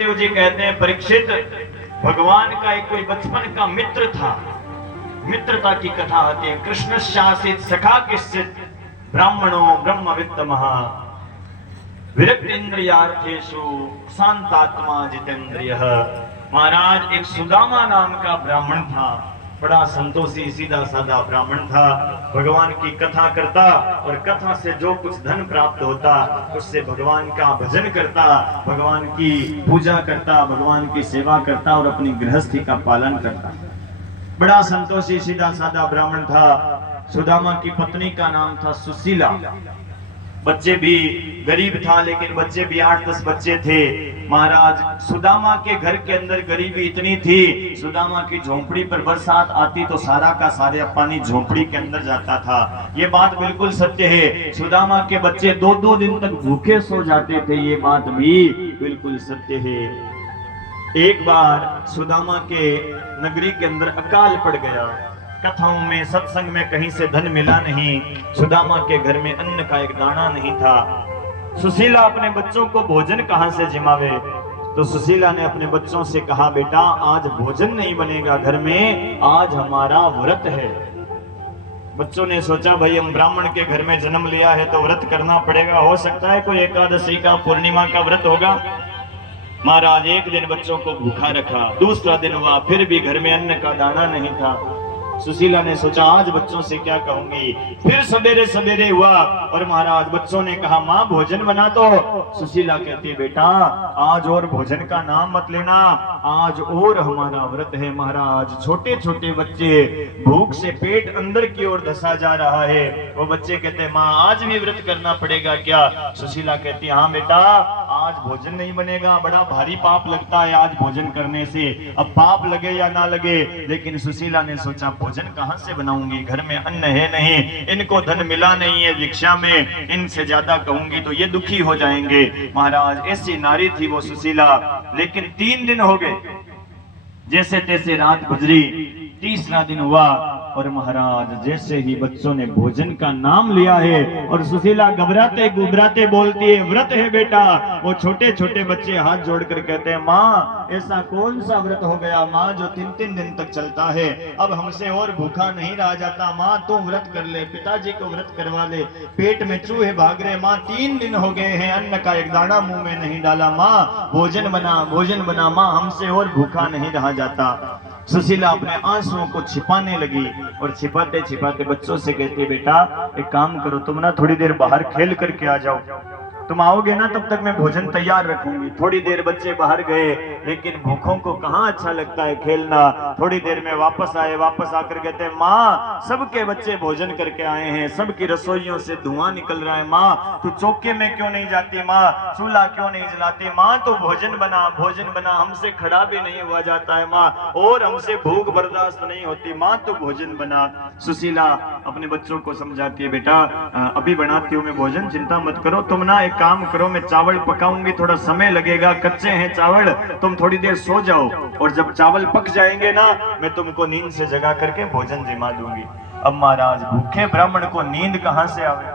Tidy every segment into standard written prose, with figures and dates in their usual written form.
देव जी कहते हैं परीक्षित, भगवान का एक कोई बचपन का मित्र था। मित्रता की कथा आती है। कृष्ण शासित सखा किश्चित ब्राह्मणो ब्रह्मवित्त महा विरक्त इंद्रियार्थेषु शांतात्मा जितेंद्रियः। महाराज, एक सुदामा नाम का ब्राह्मण था, बड़ा संतोषी सीधा साधा ब्राह्मण था। भगवान की कथा करता और कथा से जो कुछ धन प्राप्त होता उससे भगवान का भजन करता, भगवान की पूजा करता, भगवान की सेवा करता और अपनी गृहस्थी का पालन करता। बड़ा संतोषी सीधा साधा ब्राह्मण था। सुदामा की पत्नी का नाम था सुशीला। बच्चे भी गरीब था, लेकिन बच्चे भी 8-10 बच्चे थे। महाराज, सुदामा के घर के अंदर गरीबी इतनी थी, सुदामा की झोंपड़ी पर बरसात आती तो सारा का सारा पानी झोंपड़ी के अंदर जाता था। ये बात बिल्कुल सत्य है। सुदामा के बच्चे 2-2 दिन तक भूखे सो जाते थे, ये बात भी बिल्कुल सत्य है। एक बार सुदामा के नगरी के अंदर अकाल पड़ गया। कथाओं में, सत्संग में कहीं से धन मिला नहीं। सुदामा के घर में अन्न का एक दाना नहीं था। सुशीला अपने बच्चों को भोजन कहां से जिमावे? तो सुशीला ने अपने बच्चों से कहा, बेटा आज भोजन नहीं बनेगा घर में, आज हमारा व्रत है। बच्चों ने सोचा, भाई हम ब्राह्मण के घर में जन्म लिया है तो व्रत करना पड़ेगा। हो सकता है कोई एकादशी का, पूर्णिमा का व्रत होगा। महाराज, एक दिन बच्चों को भूखा रखा, दूसरा दिन हुआ, फिर भी घर में अन्न का दाना नहीं था। सुशीला ने सोचा, आज बच्चों से क्या कहूंगी। फिर सवेरे सवेरे हुआ और महाराज बच्चों ने कहा, माँ भोजन बना दो। सुशीला कहती, बेटा आज और भोजन का नाम मत लेना, आज और हमारा व्रत है। महाराज, छोटे छोटे बच्चे, भूख से पेट अंदर की ओर धंसा जा रहा है। वो बच्चे कहते, माँ आज भी व्रत करना पड़ेगा क्या? सुशीला कहती, हाँ बेटा आज भोजन नहीं बनेगा, बड़ा भारी पाप लगता है आज भोजन करने से। अब पाप लगे या ना लगे, लेकिन सुशीला ने सोचा, भोजन कहां से बनाऊंगी, घर में अन्न है नहीं, इनको धन मिला नहीं है भिक्षा में, इनसे ज्यादा कहूंगी तो ये दुखी हो जाएंगे। महाराज, ऐसी नारी थी वो सुशीला। लेकिन 3 दिन हो गए, जैसे तैसे रात गुजरी, तीसरा दिन हुआ और महाराज जैसे ही बच्चों ने भोजन का नाम लिया है और सुशीला घबराते घबराते बोलती है, व्रत है बेटा। वो छोटे छोटे बच्चे हाथ जोड़कर कहते हैं, माँ ऐसा कौन सा व्रत हो गया माँ जो 3-3 दिन तक चलता है? अब हमसे और भूखा नहीं रहा जाता, माँ तू व्रत कर ले, पिताजी को व्रत करवा ले, पेट में चूहे भाग रहे, माँ 3 दिन हो गए हैं अन्न का एक दाना मुंह में नहीं डाला, माँ भोजन बना माँ, हमसे और भूखा नहीं रहा जाता। सुशीला अपने आंसुओं को छिपाने लगी और छिपाते छिपाते बच्चों से कहती, बेटा एक काम करो, तुम ना थोड़ी देर बाहर खेल करके आ जाओ, तुम आओगे ना तब तक मैं भोजन तैयार रखूंगी। थोड़ी देर बच्चे बाहर गए, लेकिन भूखों को कहाँ अच्छा लगता है खेलना। थोड़ी देर में वापस आए, वापस आकर कहते हैं, माँ सबके बच्चे भोजन करके आए हैं, सबकी रसोइयों से धुआं निकल रहा है, माँ तू चौके में क्यों नहीं जाती, माँ चूल्हा क्यों नहीं जलाती, माँ तू भोजन बना, हमसे खड़ा भी नहीं हुआ जाता है माँ, और हमसे भूख बर्दाश्त नहीं होती, माँ तू भोजन बना। सुशीला अपने बच्चों को समझाती है, बेटा अभी बनाती हूँ मैं भोजन, चिंता मत करो, तुम ना एक काम करो, मैं चावल पकाऊंगी, थोड़ा समय लगेगा, कच्चे हैं चावल, तुम थोड़ी देर सो जाओ और जब चावल पक जाएंगे ना मैं तुमको नींद से जगा करके भोजन जिमा दूंगी। अब महाराज, भूखे ब्राह्मण को नींद कहां से आवे?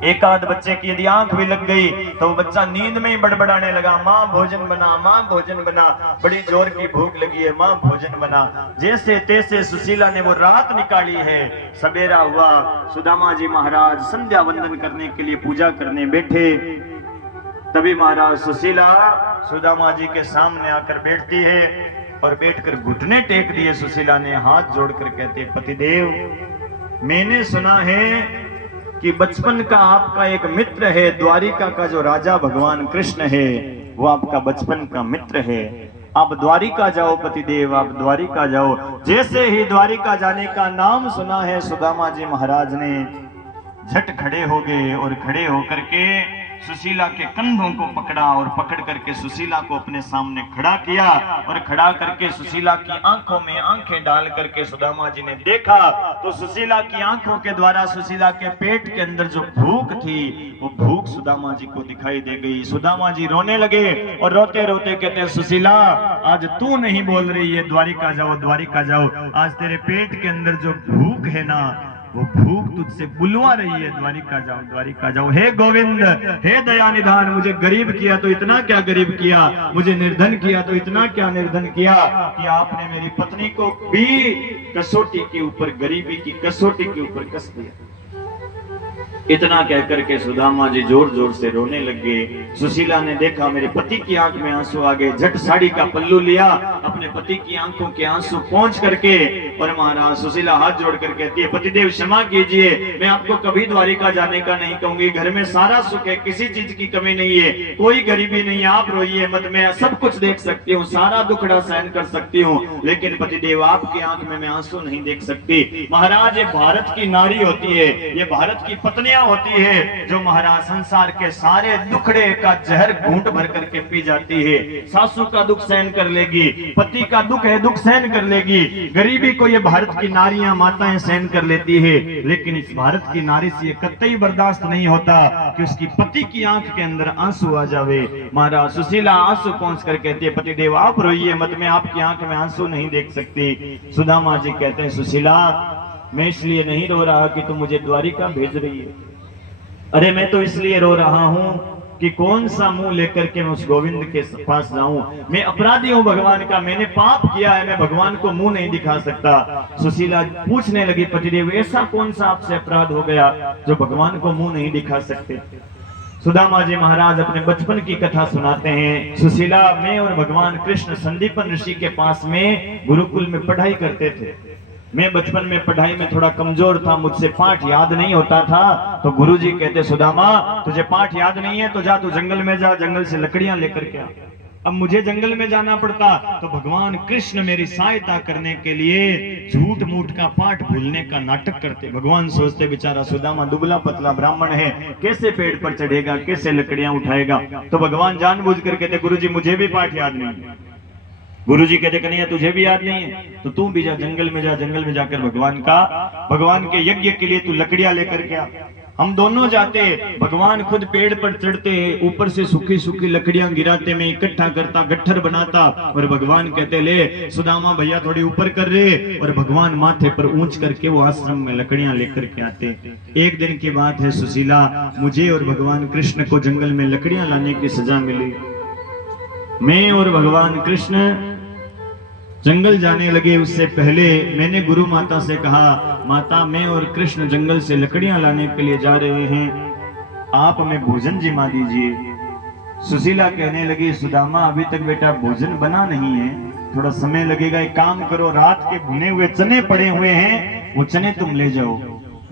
एक आध बच्चे की यदि आंख भी लग गई तो बच्चा नींद में ही बड़बड़ाने लगा, माँ भोजन बना, माँ भोजन बना, बड़ी जोर की भूख लगी है, माँ भोजन बना। जैसे तैसे सुशीला ने वो रात निकाली है। सवेरा हुआ, सुदामा जी महाराज संध्या वंदन करने के लिए पूजा करने बैठे। तभी महाराज सुशीला सुदामा जी के सामने आकर बैठती है और बैठकर घुटने टेक दिए। सुशीला ने हाथ जोड़कर कहते, पतिदेव मैंने सुना है कि बचपन का आपका एक मित्र है, द्वारिका का जो राजा भगवान कृष्ण है वो आपका बचपन का मित्र है, आप द्वारिका जाओ पतिदेव, आप द्वारिका जाओ। जैसे ही द्वारिका जाने का नाम सुना है, सुदामा जी महाराज ने झट खड़े हो गए और खड़े होकर के सुशीला के कंधों को पकड़ा और पकड़ करके सुशीला को अपने सामने खड़ा किया और खड़ा करके सुशीला की आंखों में आंखें डाल करके सुदामा जी ने देखा तो सुशीला की आंखों के द्वारा सुशीला के पेट के अंदर जो भूख थी वो भूख सुदामा जी को दिखाई दे गई। सुदामा जी रोने लगे और रोते रोते कहते हैं, सुशीला आज तू नहीं बोल रही है द्वारिका जाओ, द्वारिका जाओ, आज तेरे पेट के अंदर जो भूख है ना वो भूख तुझसे बुलवा रही है, द्वारिका जाओ, द्वारिका जाओ। हे गोविंद, हे दया निधान, मुझे गरीब किया तो इतना क्या गरीब किया, मुझे निर्धन किया तो इतना क्या निर्धन किया कि आपने मेरी पत्नी को भी कसौटी के ऊपर, गरीबी की कसौटी के ऊपर कस दिया। इतना कह करके सुदामा जी जोर जोर से रोने लगे। सुशीला ने देखा मेरे पति की आंख में आंसू आ गए, झट साड़ी का पल्लू लिया, अपने पति की आंखों के आंसू पोंछ करके, और महाराज सुशीला हाथ जोड़ कर कहती है, पतिदेव क्षमा कीजिए, मैं आपको कभी द्वारिका जाने का नहीं कहूंगी, घर में सारा सुख है, किसी चीज की कमी नहीं है, कोई गरीबी नहीं है, आप रोइए मत, मैं सब कुछ देख सकती हूँ, सारा दुखड़ा सहन कर सकती हूँ, लेकिन पतिदेव आपकी आंख में मैं आंसू नहीं देख सकती। महाराज ये भारत की नारी होती है, ये भारत की पत्नियां होती है जो महाराज संसार के सारे दुखड़े का जहर घूंट भर करके पी जाती है। सासू का दुख सहन कर लेगी, पति का दुख है दुख सहन कर लेगी, गरीबी को ये भारत की नारियां माताएं सहन कर लेती है, लेकिन इस भारत की नारी से कतई बर्दाश्त नहीं होता कि उसकी पति की आंख के अंदर आंसू आ जावे। महाराज सुशीला आंसू पहुंच कर कहती है, पतिदेव आप रोइए मत, मैं आपकी आंख में आंसू नहीं देख सकती। सुदामा जी कहते हैं, सुशीला मैं इसलिए नहीं रो रहा कि तुम मुझे द्वारिका भेज रही है, अरे मैं तो इसलिए रो रहा हूं कि कौन सा मुंह लेकर के मैं उस गोविंद के पास जाऊं, मैं अपराधी हूं भगवान का, मैंने पाप किया है, मैं भगवान को मुंह नहीं दिखा सकता। सुशीला पूछने लगी, पतिदेव ऐसा कौन सा आपसे अपराध हो गया जो भगवान को मुंह नहीं दिखा सकते। सुदामा जी महाराज अपने बचपन की कथा सुनाते हैं। सुशीला, मैं और भगवान कृष्ण संदीपन ऋषि के पास में गुरुकुल में पढ़ाई करते थे। मैं बचपन में पढ़ाई में थोड़ा कमजोर था, मुझसे पाठ याद नहीं होता था, तो गुरुजी कहते, सुदामा तुझे पाठ याद नहीं है तो जा तू जंगल में जा, जंगल से लकड़ियां लेकर के आ। अब मुझे जंगल में जाना पड़ता तो भगवान कृष्ण मेरी सहायता करने के लिए झूठ मूठ का पाठ भूलने का नाटक करते। भगवान सोचते बेचारा सुदामा दुबला पतला ब्राह्मण है, कैसे पेड़ पर चढ़ेगा, कैसे लकड़ियां उठाएगा, तो भगवान जानबूझ कर कहते, गुरुजी मुझे भी पाठ याद नहीं है। गुरुजी कहते, कन्हैया तुझे भी याद नहीं है तो तू भी जा, जंगल में जा, जंगल में जाकर भगवान के यज्ञ के लिए तू लकड़ियां लेकर के आ। हम दोनों जाते, भगवान खुद पेड़ पर चढ़ते, ऊपर से सूखी सूखी लकड़ियां गिराते, मैं इकट्ठा करता, गट्ठर बनाता, और भगवान कहते, ले सुदामा भैया थोड़ी ऊपर कर रहे, और भगवान माथे पर ऊंच करके वो आश्रम में लकड़ियां लेकर के आते। एक दिन की बात है सुशीला, मुझे और भगवान कृष्ण को जंगल में लकड़ियां लाने की सजा मिली। मैं और भगवान कृष्ण जंगल जाने लगे, उससे पहले मैंने गुरु माता से कहा, माता मैं और कृष्ण जंगल से लकड़ियां लाने के लिए जा रहे हैं, आप हमें भोजन जिमा दीजिए। सुशीला कहने लगी, सुदामा अभी तक बेटा भोजन बना नहीं है, थोड़ा समय लगेगा, एक काम करो, रात के भुने हुए चने पड़े हुए हैं, वो चने तुम ले जाओ।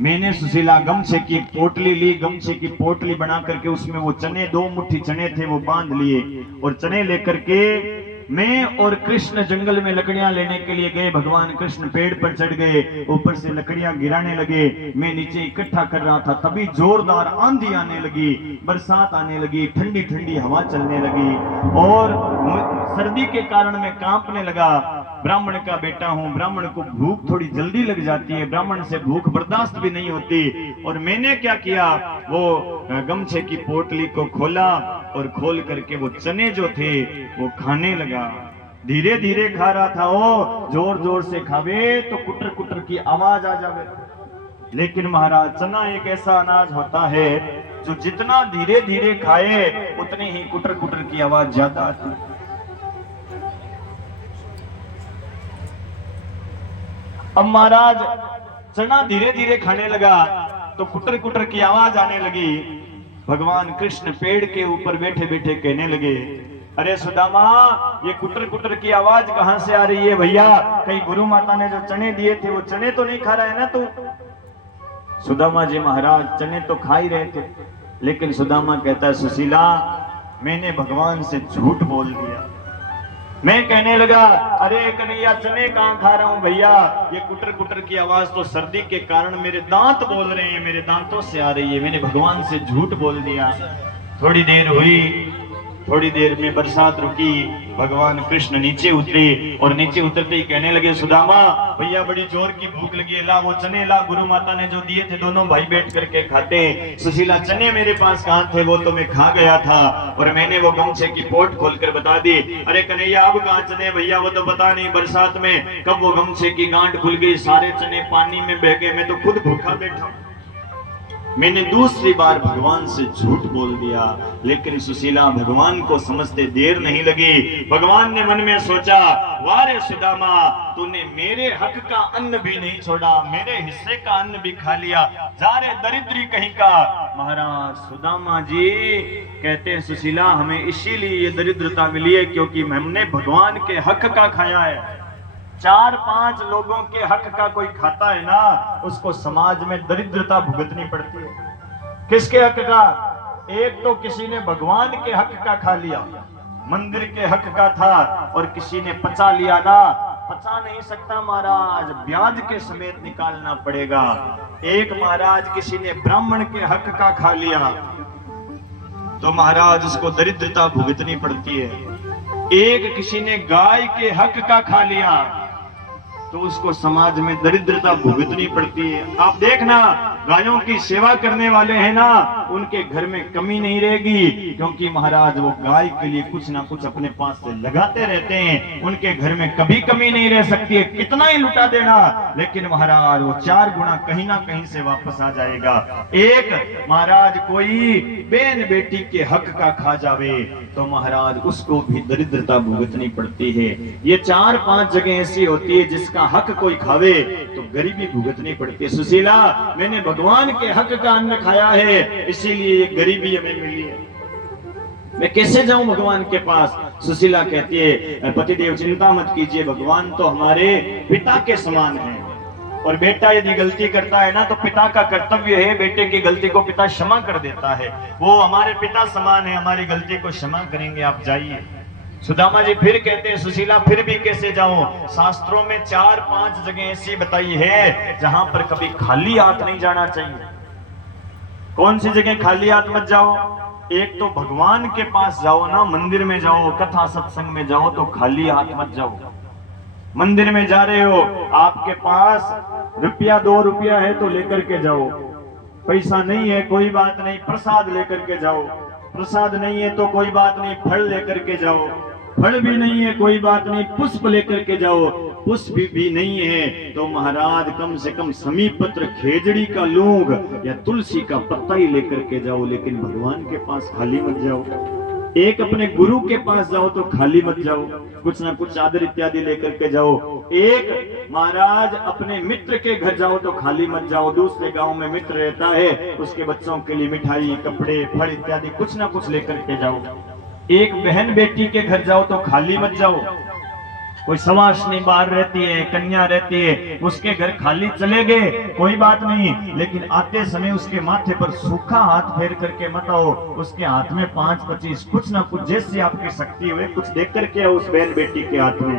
मैंने सुशीला गमछे की पोटली ली, गमछे की पोटली बना करके उसमें वो चने, 2 मुट्ठी चने थे वो बांध लिए, और चने लेकर के मैं और कृष्ण जंगल में लकड़ियां लेने के लिए गए। भगवान कृष्ण पेड़ पर चढ़ गए, ऊपर से लकड़ियां गिराने लगे, मैं नीचे इकट्ठा कर रहा था, तभी जोरदार आंधी आने लगी, बरसात आने लगी, ठंडी ठंडी हवा चलने लगी, और सर्दी के कारण मैं कांपने लगा। ब्राह्मण का बेटा हूं, ब्राह्मण को भूख थोड़ी जल्दी लग जाती है, ब्राह्मण से भूख बर्दाश्त भी नहीं होती, और मैंने क्या किया, वो गमछे की पोटली को खोला, और खोल करके वो चने जो थे वो खाने लगा। धीरे धीरे खा रहा था, वो जोर जोर से खावे तो कुटर कुटर की आवाज आ जावे। लेकिन महाराज चना एक ऐसा अनाज होता है जो जितना धीरे धीरे खाए उतनी ही कुटर कुटर की आवाज ज्यादा आती है। अब महाराज चना धीरे धीरे खाने लगा तो कुटर कुटर की आवाज आने लगी। भगवान कृष्ण पेड़ के ऊपर बैठे बैठे कहने लगे, अरे सुदामा ये कुटर कुटर की आवाज कहां से आ रही है भैया, कहीं गुरु माता ने जो चने दिए थे वो चने तो नहीं खा रहा है ना तू। सुदामा जी महाराज चने तो खा ही रहे थे, लेकिन सुदामा कहता है, सुशीला मैंने भगवान से झूठ बोल दिया। मैं कहने लगा, अरे कन्हैया चने कहां खा रहा हूं भैया, ये कुटर कुटर की आवाज तो सर्दी के कारण मेरे दांत बोल रहे हैं, मेरे दांतों से आ रही है, मैंने भगवान से झूठ बोल दिया। थोड़ी देर हुई, थोड़ी देर में बरसात रुकी, भगवान कृष्ण नीचे उतरे और नीचे उतरते ही कहने लगे, सुदामा भैया बड़ी जोर की भूख लगी है, ला वो चने ला, गुरु माता ने जो दिए थे दोनों भाई बैठ करके खाते। सुशीला चने मेरे पास कहाँ थे, वो तो मैं खा गया था और मैंने वो गमछे की पोट खोलकर बता दी। अरे कन्हैया अब कहाँ चने भैया, वो तो पता नहीं बरसात में कब वो गमछे की गांठ खुल गई, सारे चने पानी में बह गए, मैं तो खुद भूखा बैठा। मैंने दूसरी बार भगवान से झूठ बोल दिया, लेकिन सुशीला भगवान को समझते देर नहीं लगी। भगवान ने मन में सोचा, वारे सुदामा तूने मेरे हक का अन्न भी नहीं छोड़ा, मेरे हिस्से का अन्न भी खा लिया, जा रे दरिद्री कहीं का। महाराज सुदामा जी कहते हैं, सुशीला हमें इसीलिए ये दरिद्रता मिली है क्योंकि हमने भगवान के हक का खाया है। 4-5 लोगों के हक का कोई खाता है ना, उसको समाज में दरिद्रता भुगतनी पड़ती है। किसके हक का? एक तो किसी ने भगवान के हक का खा लिया, मंदिर के हक का था, और किसी ने पचा लिया ना, पचा नहीं सकता महाराज, ब्याज के समेत निकालना पड़ेगा। एक महाराज किसी ने ब्राह्मण के हक का खा लिया तो महाराज उसको दरिद्रता भुगतनी पड़ती है। एक किसी ने गाय के हक का खा लिया तो उसको समाज में दरिद्रता भुगतनी पड़ती है। आप देखना, गायों की सेवा करने वाले हैं ना, उनके घर में कमी नहीं रहेगी, क्योंकि महाराज वो गाय के लिए कुछ ना कुछ अपने पास से लगाते रहते हैं, उनके घर में कभी कमी नहीं रह सकती है। कितना ही लुटा देना, लेकिन महाराज वो 4 गुना कहीं ना कहीं से वापस आ जाएगा। एक महाराज कोई बहन बेटी के हक का खा जावे तो महाराज उसको भी दरिद्रता भुगतनी पड़ती है। ये 4-5 जगह ऐसी होती है जिसका हक कोई खावे तो गरीबी भुगतनी पड़ती है। सुशीला मैंने भगवान के हक का अन्न खाया है, इसीलिए ये गरीबी हमें मिली है, मैं कैसे जाऊं भगवान के पास। सुशीला कहती है, पतिदेव चिंता मत कीजिए, भगवान तो हमारे पिता के समान है, और बेटा यदि गलती करता है ना तो पिता का कर्तव्य है बेटे की गलती को पिता क्षमा कर देता है, वो हमारे पिता समान है, हमारी गलती को क्षमा करेंगे, आप जाइए। सुदामा जी फिर कहते हैं, सुशीला फिर भी कैसे जाऊं? शास्त्रों में 4-5 जगह ऐसी बताई है जहां पर कभी खाली हाथ नहीं जाना चाहिए। कौन सी जगह खाली हाथ मत जाओ? एक तो भगवान के पास जाओ ना, मंदिर में जाओ, कथा सत्संग में जाओ तो खाली हाथ मत जाओ। मंदिर में जा रहे हो, आपके पास रुपया 2 रुपया है तो लेकर के जाओ, पैसा नहीं है कोई बात नहीं, प्रसाद लेकर के जाओ, प्रसाद नहीं है तो कोई बात नहीं, फल लेकर के जाओ, फल भी नहीं है कोई बात नहीं, पुष्प लेकर के जाओ, पुष्प भी नहीं है तो महाराज कम से कम समीपत्र खेजड़ी का लूंग या तुलसी का पत्ता ही लेकर के जाओ, लेकिन भगवान के पास खाली मत जाओ। एक अपने गुरु के पास जाओ तो खाली मत जाओ, कुछ ना कुछ चादर इत्यादि लेकर के जाओ। एक महाराज अपने मित्र के घर जाओ तो खाली मत जाओ, दूसरे गांव में मित्र रहता है, उसके बच्चों के लिए मिठाई, कपड़े, फल इत्यादि कुछ ना कुछ लेकर के जाओ। एक बहन बेटी के घर जाओ तो खाली मत जाओ, कोई सवासनी बाहर रहती है, कन्या रहती है, उसके घर खाली चले गए कोई बात नहीं, लेकिन आते समय उसके माथे पर सूखा हाथ फेर करके मत आओ, उसके हाथ में 5-25 कुछ ना कुछ जैसी आपकी शक्ति हुए कुछ देख करके आओ उस बहन बेटी के हाथ में।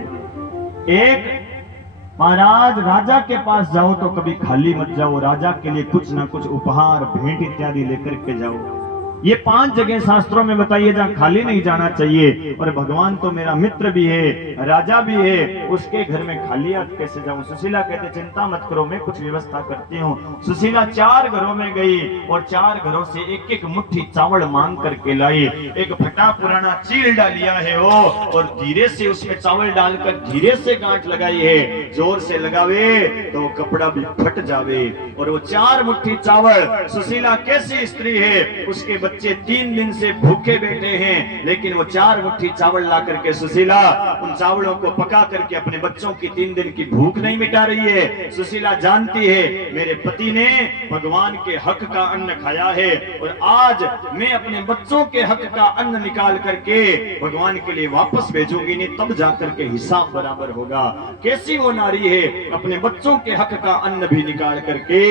एक महाराज राजा के पास जाओ तो कभी खाली मत जाओ, राजा के लिए कुछ ना कुछ उपहार भेंट इत्यादि लेकर के जाओ। ये 5 जगह शास्त्रों में बताइए जहाँ खाली नहीं जाना चाहिए। और भगवान तो मेरा मित्र भी है, राजा भी है, उसके घर में खाली हाथ कैसे जाऊं? सुशीला कहते चिंता मत करो, मैं कुछ व्यवस्था करती हूँ। सुशीला 4 घरों में गई और 4 घरों से एक मुट्ठी चावल मांग करके लाई, एक फटा पुराना चील डालिया है वो, और धीरे से उसमें चावल डालकर धीरे से गांठ लगाई है, जोर से लगावे तो वो कपड़ा भी फट जावे। और वो 4 मुट्ठी चावल, सुशीला कैसी स्त्री है, उसके बच्चे 3 दिन से भूखे बैठे हैं, लेकिन वो 4 मुट्ठी चावल ला करके सुशीला उन चावलों को पका करके अपने बच्चों की 3 दिन की भूख नहीं मिटा रही है। सुशीला जानती है मेरे पति ने भगवान के हक का अन्न खाया है, और आज मैं अपने बच्चों के हक का अन्न निकाल करके भगवान के लिए वापस भेजूंगी, नहीं तब जाकर के हिसाब बराबर होगा। कैसी वो नारी है, अपने बच्चों के हक का अन्न भी निकाल करके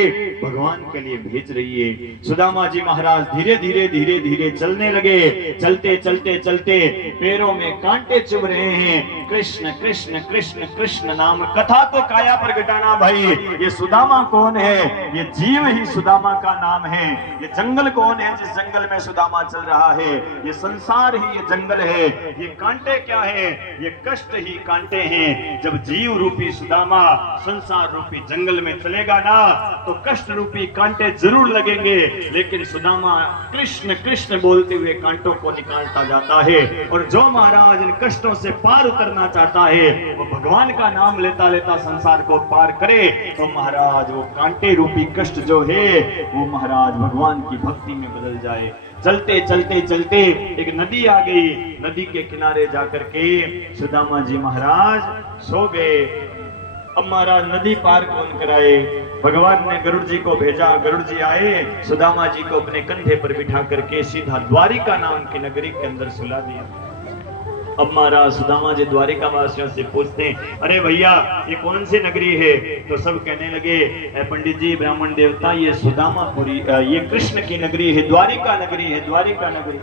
भगवान के लिए भेज रही है। सुदामा जी महाराज धीरे धीरे धीरे धीरे धीरे चलने लगे। चलते चलते चलते पैरों में कांटे चुभ रहे हैं। कृष्ण कृष्ण कृष्ण कृष्ण नाम कथा को काया पर घटाना भाई। ये सुदामा कौन है? ये जीव ही सुदामा का नाम है। ये जंगल कौन है जिस जंगल में सुदामा चल रहा है? ये संसार ही ये जंगल है। ये कांटे क्या है? ये कष्ट ही कांटे हैं। जब जीव रूपी सुदामा संसार रूपी जंगल में चलेगा ना तो कष्ट रूपी कांटे जरूर लगेंगे, लेकिन सुदामा कृष्ण कृष्ण बोलते हुए कांटों को निकालता जाता है। और जो महाराज इन कष्टों से पार उतरना चाहता है वो भगवान का नाम लेता लेता संसार को पार करे तो महाराज वो कांटे रूपी कष्ट जो है वो महाराज भगवान की भक्ति में बदल जाए। चलते चलते चलते एक नदी आ गई। नदी के किनारे जाकर के सुदामा जी महाराज सो गए। अब महाराज नदी पार कौन कराए? भगवान ने गरुड़ जी को भेजा। गरुड़ जी आए, सुदामा जी को अपने कंधे पर बिठा करके सीधा द्वारिका नाम की नगरी के अंदर सुला दिया। अब महाराज सुदामा जी द्वारिका वासियों से पूछते हैं, अरे भैया ये कौन सी नगरी है? तो सब कहने लगे, पंडित जी ब्राह्मण देवता ये सुदामापुरी, ये कृष्ण की नगरी है, द्वारिका नगरी है, द्वारिका नगरी।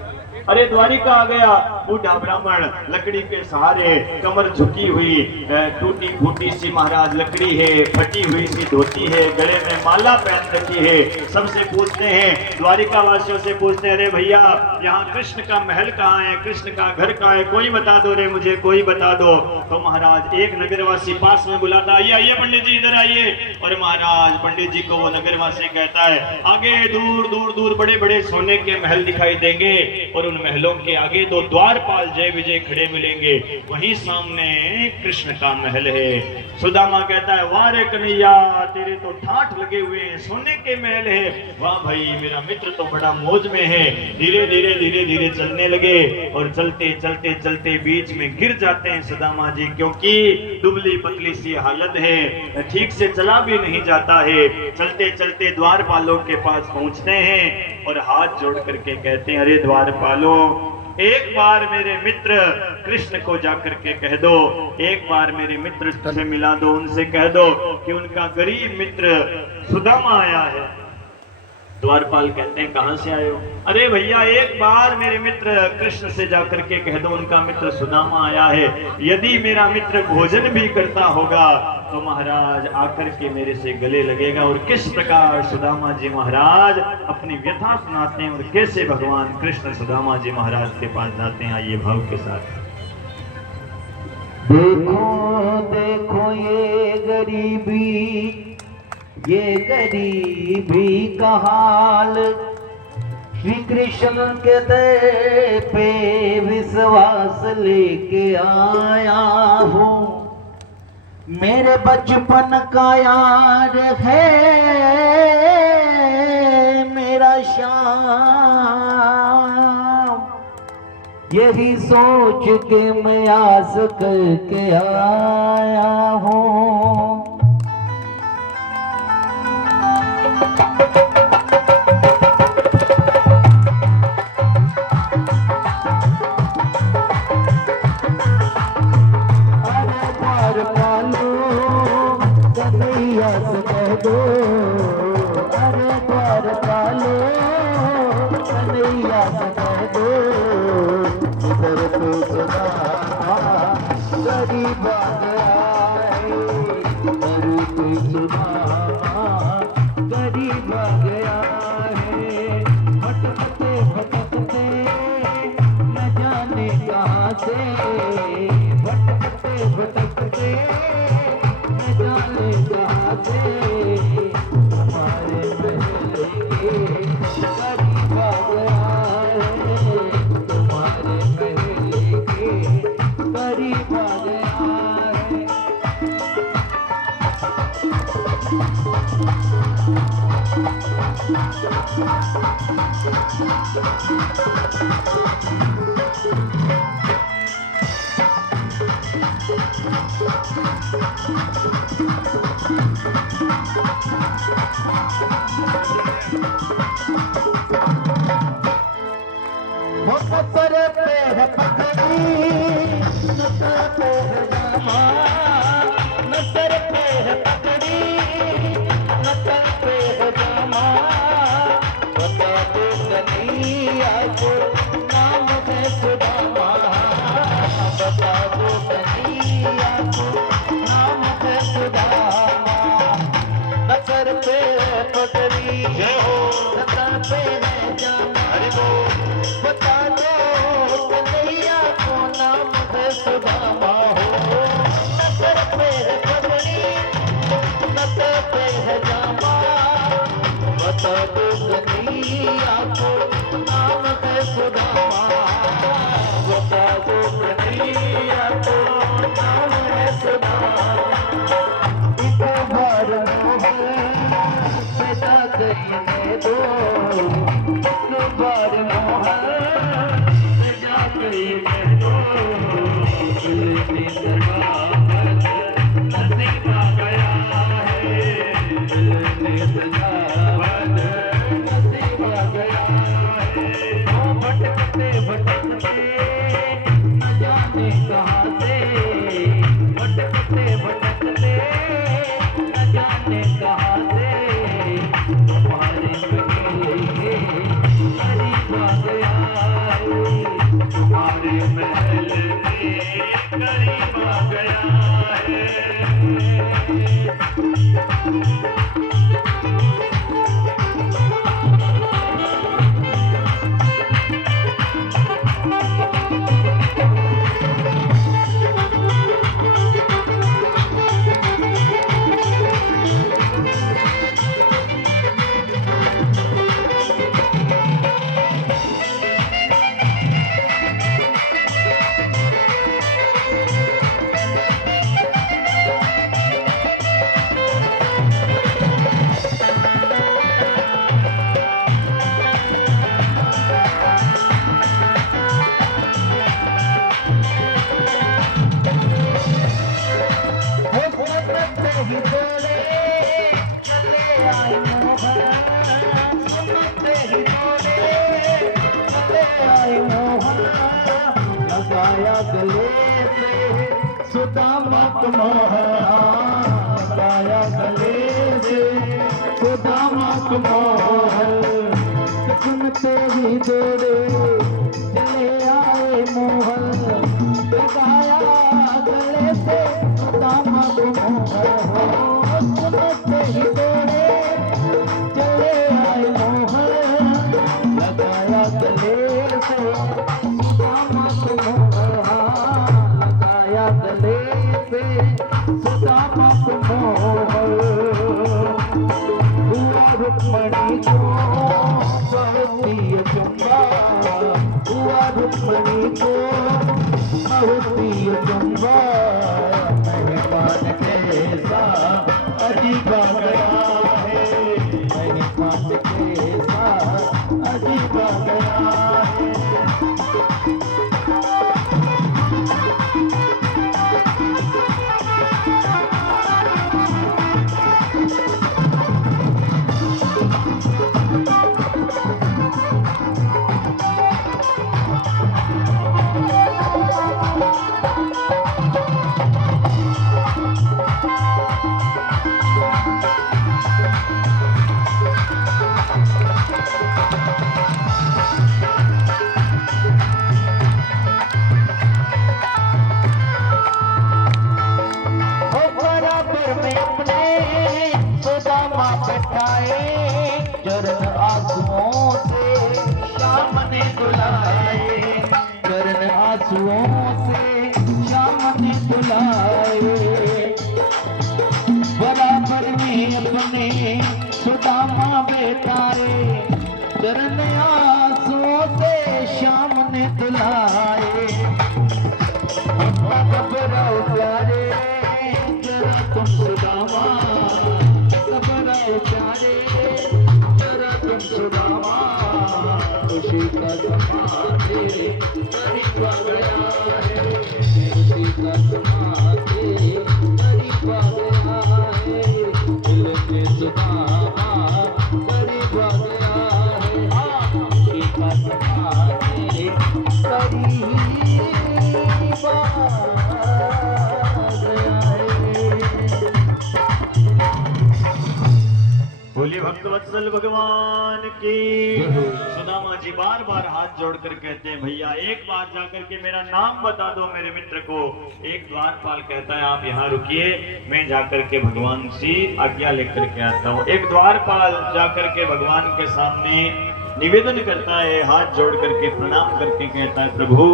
अरे द्वारिका आ गया। बूढ़ा ब्राह्मण लकड़ी के सहारे, कमर झुकी हुई, टूटी फूटी सी महाराज लकड़ी है, फटी हुई सी धोती है, गले में माला पहन रखी है। सबसे पूछते हैं, द्वारिका वासियों से पूछते हैं, अरे भैया यहाँ कृष्ण का महल कहाँ है? कृष्ण का घर कहाँ है? कोई बता दो रे मुझे, कोई बता दो। तो महाराज एक नगरवासी पास में बुलाता, आइए आइए पंडित जी इधर आइए। और महाराज पंडित जी को वो नगरवासी कहता है, आगे दूर दूर दूर बड़े बड़े सोने के महल दिखाई देंगे और उन महलों के आगे दो द्वारपाल जय विजय खड़े मिलेंगे, वहीं सामने कृष्ण का महल है। सुदामा कहता है, वाह रे कन्हैया तेरे तो ठाठ लगे हुए हैं, सोने के महल है। वाह भाई मेरा मित्र तो बड़ा मौज में है। धीरे धीरे धीरे धीरे चलने लगे और चलते चलते चलते बीच में गिर जाते हैं सुदामा जी, क्योंकि दुबली पतली सी हालत है, ठीक से चला भी नहीं जाता है। चलते चलते द्वारपालों के पास पहुंचते हैं और हाथ जोड़ करके कहते हैं, अरे द्वारपालों एक बार मेरे मित्र कृष्ण को जाकर के कह दो, एक बार मेरे मित्र से मिला दो, उनसे कह दो कि उनका गरीब मित्र सुदामा आया है। द्वारपाल कहते हैं, कहां से आए हो? अरे भैया एक बार मेरे मित्र कृष्ण से जाकर के कह दो उनका मित्र सुदामा आया है। यदि मेरा मित्र भोजन भी करता होगा तो महाराज आकर के मेरे से गले लगेगा। और किस प्रकार सुदामा जी महाराज अपनी व्यथा सुनाते हैं और कैसे भगवान कृष्ण सुदामा जी महाराज के पास जाते हैं, आइए भाव के साथ। देखो देखो ये गरीबी का हाल, श्री कृष्ण के दर पे विश्वास लेके आया हूँ। मेरे बचपन का यार है मेरा श्याम, यही सोच के मैं आस करके आया हूँ। अरे द्वारपालो कन्हैया से कह दो, इधर तो सुदामा गरीब आ गया है, इधर तो सुदामा गरीब आ गया है। भटकते भटकते न जाने कहाँ से, भटकते भटकते न जाने कहाँ से, हमारे महल के करीब आ गया है, तुम्हारे महल के करीब आ गया है। नसर पे है पगड़ी, नसर पे है जामा, नसर पे है पगड़ी, नसर पे है जामा। बता दो कन्हैया बता दो कन्हैया को नाम है सुदामा। न सर पे पगड़ी जय हो। न सर पे है जामा। हरि बोल। बता दो कन्हैया को नाम है सुदामा हो। न सर पे है पगड़ी न सर पे है जामा। बता दो कन्हैया को नाम है सुदामा। बता दो कन्हैया को नाम है सुदामा। एक बार मोहन सजा गई दो। एक बार मोहन सजा गई दो। दिल में सजावट नसीब आ गया है। दिल में सजावट नसीब आ गया है। ओ भटकते भटकते न जाने कहाँ से। भटकते भटकते न जाने कहाँ से। तुम्हारे महल के करीब आ गया है। तुम्हारे महल के करीब आ गया है। सुदामा को मोहन गाया गले से। सुदामा को मोहन सुनते ही दौड़े चले आए मोहन। गाया गले से सुदामा को मोहन सुनते ही दौड़े चले आए मोहन। लगाया गले से सुदामा को मोहन। लगाया गले से सुदामा को मोहन। हुआ रुक्मणी को बहुत ही चुम्बा। हुआ रुक्मणी को बहुत ही चुम्बा। मेहमान कैसा अजीब आ गया है। मेहमान कैसा अजीब आ गया है। चरण आंसुओं से श्याम ने दुलाए। चरण आंसुओं से श्याम ने दुलाए। बराबर में अपने सुदामा बेटाए। चरण आंसुओं से श्याम ने दुलाए। घबराओ प्यारे जरा तुम सुदामा। घबराओ प्यारे जरा तुम सुदामा। खुशी का समा तेरे करीब आ गया है। खुशी का समा तेरे करीब आ गया है। दिल में सुदामा करीब आ गया है। खुशी का समा तेरे करीब बोलिए भक्त वत्सल भगवान की। सुदामा जी बार बार हाथ जोड़कर कहते हैं भैया एक बार जाकर के मेरा नाम बता दो मेरे मित्र को। एक द्वारपाल कहता है आप यहाँ रुकिए, मैं जाकर के भगवान से आज्ञा लेकर के आता हूँ। एक द्वारपाल जाकर के भगवान के सामने निवेदन करता है, हाथ जोड़ करके प्रणाम करके कहता है प्रभु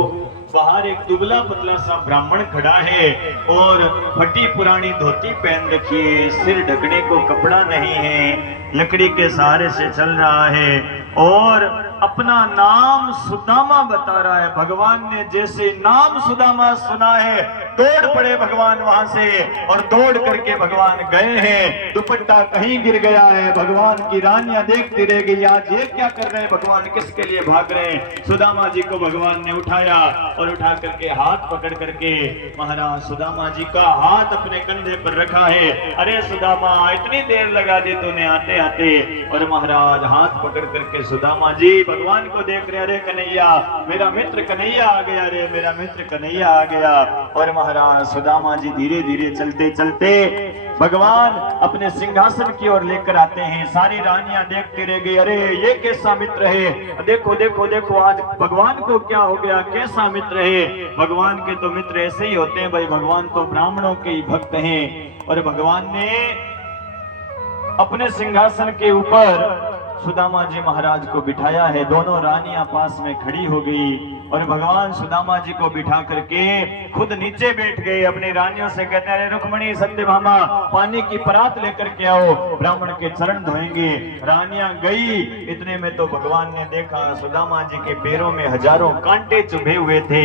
बाहर एक दुबला पतला सा ब्राह्मण खड़ा है और फटी पुरानी धोती पहन रखी है, सिर ढकने को कपड़ा नहीं है, लकड़ी के सहारे से चल रहा है और अपना नाम सुदामा बता रहा है। भगवान ने जैसे नाम सुदामा सुना है दौड़ पड़े भगवान वहां से और दौड़ करके भगवान गए हैं। दुपट्टा कहीं गिर गया है, भगवान की रानियां देखती रह गई आज ये क्या कर रहे हैं भगवान, किसके लिए भाग रहे हैं। सुदामा जी को भगवान ने उठाया और उठा करके हाथ पकड़ करके महाराज सुदामा जी का हाथ अपने कंधे पर रखा है। अरे सुदामा इतनी देर लगा दी तूने आते आते। और महाराज हाथ पकड़ करके सुदामा जी भगवान को देख रहे, अरे कन्हैया मेरा मित्र कन्हैया आ गया, रे मेरा मित्र कन्हैया आ गया। और महाराज सुदामा जी धीरे धीरे चलते चलते भगवान अपने सिंहासन की ओर लेकर आते हैं। सारी रानियां देखती रह गई, अरे ये कैसा मित्र है, देखो देखो देखो आज भगवान को क्या हो गया, कैसा मित्र है। भगवान के तो मित्र ऐसे ही होते हैं भाई, भगवान तो ब्राह्मणों के ही भक्त हैं। और भगवान ने अपने सिंहासन के ऊपर सुदामा जी महाराज को बिठाया है। दोनों रानियां पास में खड़ी हो गई और भगवान सुदामा जी को बिठा करके खुद नीचे बैठ गए। अपनी रानियों से कहते हैं रुक्मणी सत्यभामा पानी की परात लेकर के आओ, ब्राह्मण के चरण धोएंगे। रानियां गई, इतने में तो भगवान ने देखा सुदामा जी के पैरों में हजारों कांटे चुभे हुए थे।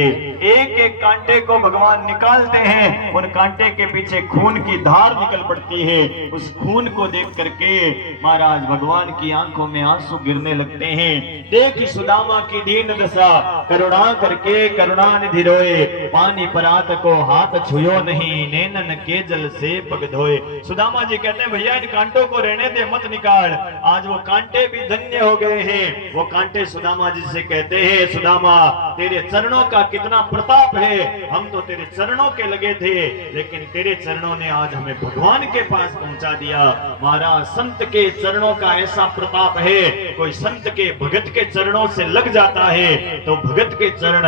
एक एक कांटे को भगवान निकालते हैं, उन कांटे के पीछे खून की धार निकल पड़ती है। उस खून को देख करके महाराज भगवान की आंखों में आंसू गिरने लगते हैं। देखी सुदामा की दीन दशा, करुणा करके करुणा निधि रोए, पानी परात को हाथ छुयो नहीं, नैनन के जल से पग धोए। सुदामा जी कहते हैं भैया इन कांटों को रहने दे, मत निकाल। आज वो कांटे भी धन्य हो गए हैं। वो कांटे सुदामा जी से कहते हैं सुदामा तेरे चरणों का कितना प्रताप है, हम तो तेरे चरणों के लगे थे लेकिन तेरे चरणों ने आज हमें भगवान के पास पहुंचा दिया। महाराज संत के चरणों का ऐसा प्रताप है, कोई संत के भगत के चरणों से लग जाता है तो भगत के चरण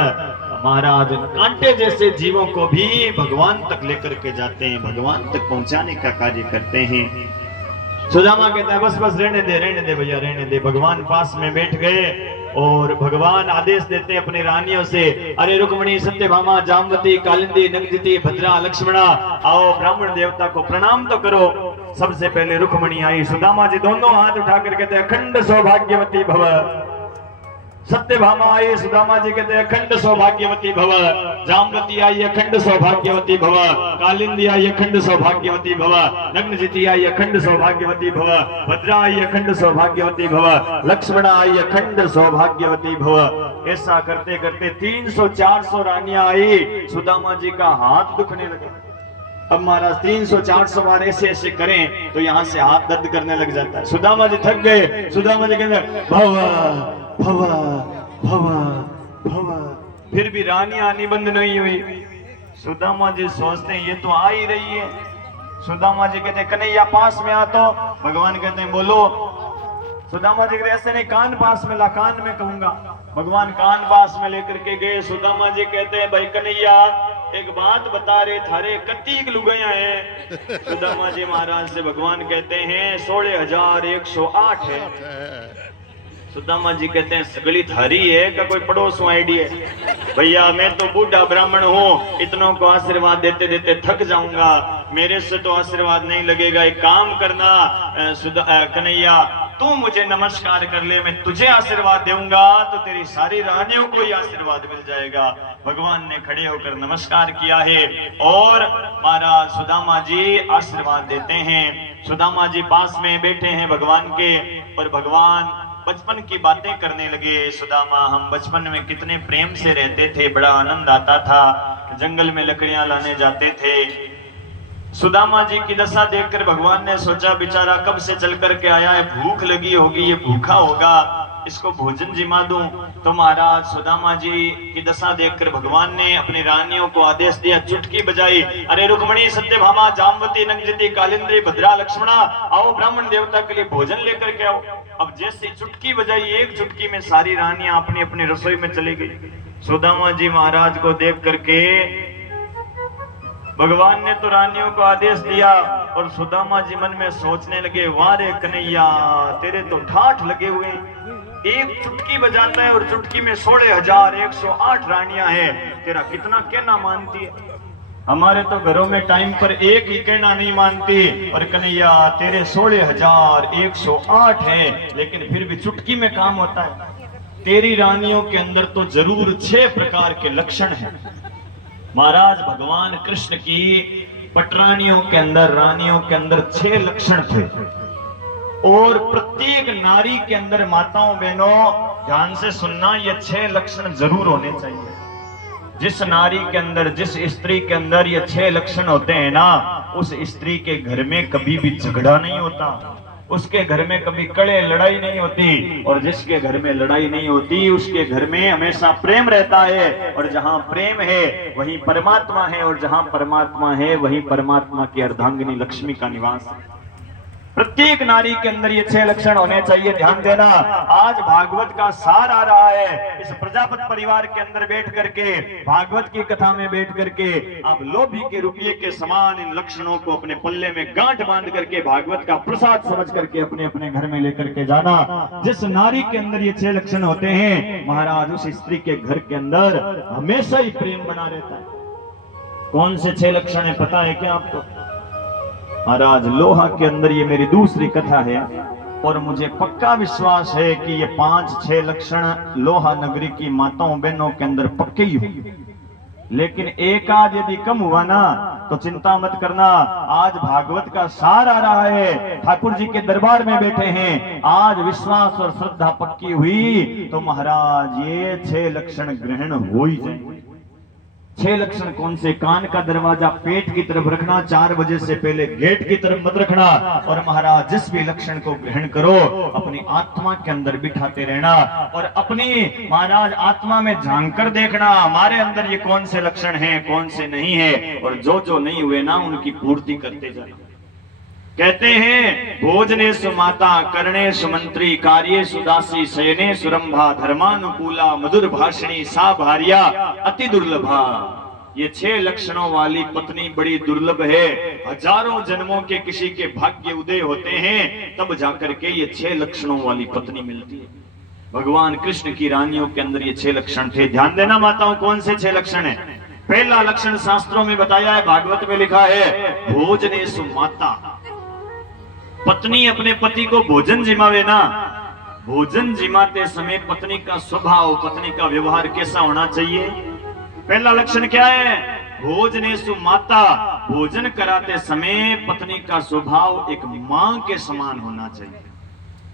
महाराज कांटे जैसे जीवों को भी भगवान तक लेकर के जाते हैं, भगवान तक पहुंचाने का कार्य करते हैं। सुदामा कहता है बस बस रहने दे भैया रहने दे। भगवान पास में बैठ गए और भगवान आदेश देते हैं अपनी रानियों से, अरे रुक्मणी सत्यभामा जामवती कालिंदी नगदिति भद्रा लक्ष्मणा आओ ब्राह्मण देवता को प्रणाम तो करो। सबसे पहले रुक्मणी आई। सुदामा जी दोनों हाथ उठाकर कहते हैं अखंड सौभाग्यवती भव। सत्यभामा आई, सुदामा जी कहते हैं अखंड सौभाग्यवती भव। जामवती आई अखंड सौभाग्यवती भव। कालिंदी आई अखंड सौभाग्यवती भव। नग्नजिति आई अखंड सौभाग्यवती भव। भद्रा आई अखंड सौभाग्यवती भव। लक्ष्मणा आई अखंड सौभाग्यवती भव। ऐसा करते करते 300-400 रानियां आई। सुदामा जी का हाथ दुखने लगा। अब महाराज 300-400 बार ऐसे ऐसे करें तो यहाँ से हाथ दर्द करने लग जाता है। सुदामा जी थक गए। सुदामा जी कहते भवा भवा भवा भवा, फिर भी रानी आनी बंद नहीं हुई। सुदामा जी सोचते हैं ये तो आ ही रही है। सुदामा जी कहते कन्हैया पास में आ, तो भगवान कहते हैं बोलो। सुदामा जी कहते ऐसे नहीं, कान पास में ला, कान में कहूंगा। भगवान कान पास में लेकर के गए। सुदामा जी कहते हैं भाई कन्हैया एक बात बता रहे थारे कत्ती लुगाया है। सुदामा जी महाराज से भगवान कहते हैं 16,108 है। सुदामा जी कहते हैं सगली थारी है का कोई पड़ोस आईडी है। भैया मैं तो बूढ़ा ब्राह्मण हूँ, इतनों को आशीर्वाद देते देते थक जाऊंगा, मेरे से तो आशीर्वाद नहीं लगेगा। एक काम करना कन्हैया तू मुझे नमस्कार कर ले, मैं तुझे आशीर्वाद दूंगा तो तेरी सारी रानियों को ही आशीर्वाद मिल जाएगा। भगवान ने खड़े होकर नमस्कार किया है और महाराज सुदामा जी आशीर्वाद देते हैं। सुदामा जी पास में बैठे हैं भगवान के और भगवान बचपन की बातें करने लगे। सुदामा हम बचपन में कितने प्रेम से रहते थे, बड़ा आनंद आता था, जंगल में लकड़ियां लाने जाते थे। सुदामा जी की दशा देखकर भगवान ने सोचा बेचारा कब से चल कर के आया है, भूख लगी होगी, ये भूखा होगा। इसको भोजन जिमा दूं। तो महाराज सुदामा जी की दशा देखकर भगवान ने अपनी रानियों को आदेश दिया, चुटकी बजाई, अरे रुक्मणी, सत्यभामा, जामवती, नंगजती, कालिंदी, भद्रा, लक्ष्मणा, आओ ब्राह्मण देवता के लिए भोजन लेकर के आओ। अब जैसे चुटकी बजाई, एक चुटकी में सारी रानियां अपनी अपनी रसोई में चली गई। सुदामा जी महाराज को देख करके भगवान ने तो रानियों को आदेश दिया और सुदामा जी मन में सोचने लगे, वारे कन्हैया, तेरे तो ठाठ लगे हुए, एक चुटकी बजाता है और चुटकी में 16,108 रानियां हैं, तेरा कितना कहना मानती है। हमारे तो घरों में टाइम पर एक ही कहना नहीं मानती, और कन्हैया तेरे 16,108 हैं, लेकिन फिर भी चुटकी में काम होता है। तेरी रानियों के अंदर तो जरूर 6 प्रकार के लक्षण हैं। महाराज भगवान कृष्ण की पटरानियों के अंदर, रानियों के अंदर 6 लक्षण थे, और प्रत्येक नारी के अंदर, माताओं बहनों ध्यान से सुनना, ये 6 लक्षण जरूर होने चाहिए। जिस नारी के अंदर, जिस स्त्री के अंदर ये 6 लक्षण होते हैं ना, उस स्त्री के घर में कभी भी झगड़ा नहीं होता, उसके घर में कभी कड़े लड़ाई नहीं होती, और जिसके घर में लड़ाई नहीं होती उसके घर में हमेशा प्रेम रहता है। और जहां प्रेम है वहीं परमात्मा है, और जहां परमात्मा है वहीं परमात्मा की अर्धांगिनी लक्ष्मी का निवास है। प्रत्येक नारी के अंदर ये 6 लक्षण होने चाहिए। ध्यान देना, आज भागवत का सार आ रहा है। इस प्रजापति परिवार के अंदर बैठ करके, भागवत की कथा में बैठ करके आप लोभी के रुपये के समान इन लक्षणों को अपने पल्ले में गांठ बांध करके, भागवत का प्रसाद समझ करके अपने अपने घर में लेकर के जाना। जिस नारी के अंदर ये 6 लक्षण होते हैं, महाराज उस स्त्री के घर के अंदर हमेशा ही प्रेम बना रहता है। कौन से 6 लक्षण है पता है क्या आपको? महाराज लोहा के अंदर, ये मेरी दूसरी कथा है, और मुझे पक्का विश्वास है कि ये 5-6 लक्षण लोहा नगरी की माताओं बहनों के अंदर पक्के ही होंगे। लेकिन एक आध यदि कम हुआ ना तो चिंता मत करना, आज भागवत का सार आ रहा है, ठाकुर जी के दरबार में बैठे हैं, आज विश्वास और श्रद्धा पक्की हुई तो महाराज ये 6 लक्षण ग्रहण हो ही जाएंगे। 6 लक्षण कौन से? कान का दरवाजा पेट की तरफ रखना, 4 बजे से पहले गेट की तरफ मत रखना, और महाराज जिस भी लक्षण को ग्रहण करो अपनी आत्मा के अंदर बिठाते रहना, और अपनी महाराज आत्मा में झांक कर देखना हमारे अंदर ये कौन से लक्षण हैं, कौन से नहीं है, और जो जो नहीं हुए ना उनकी पूर्ति करते जाना। कहते हैं, भोजनेषु माता, कर्णेषु मंत्री, कार्येषु दासी, शयनेषु रंभा, धर्मानुकूला, मधुर भाषणी, सा भार्या अति दुर्लभा। ये 6 लक्षणों वाली पत्नी बड़ी दुर्लभ है। हजारों जन्मों के किसी के भाग्य उदय होते हैं तब जाकर के ये 6 लक्षणों वाली पत्नी मिलती है। भगवान कृष्ण की रानियों के अंदर ये 6 लक्षण थे। ध्यान देना माताओं, कौन से 6 लक्षण है? पहला लक्षण शास्त्रों में बताया है, भागवत में लिखा है, भोजनेषु माता। पत्नी अपने पति को भोजन जिमावे ना, भोजन जिमाते समय पत्नी का स्वभाव, पत्नी का व्यवहार कैसा होना चाहिए? पहला लक्षण क्या है? भोजनेषु माता, भोजन कराते समय पत्नी का स्वभाव एक मां के समान होना चाहिए।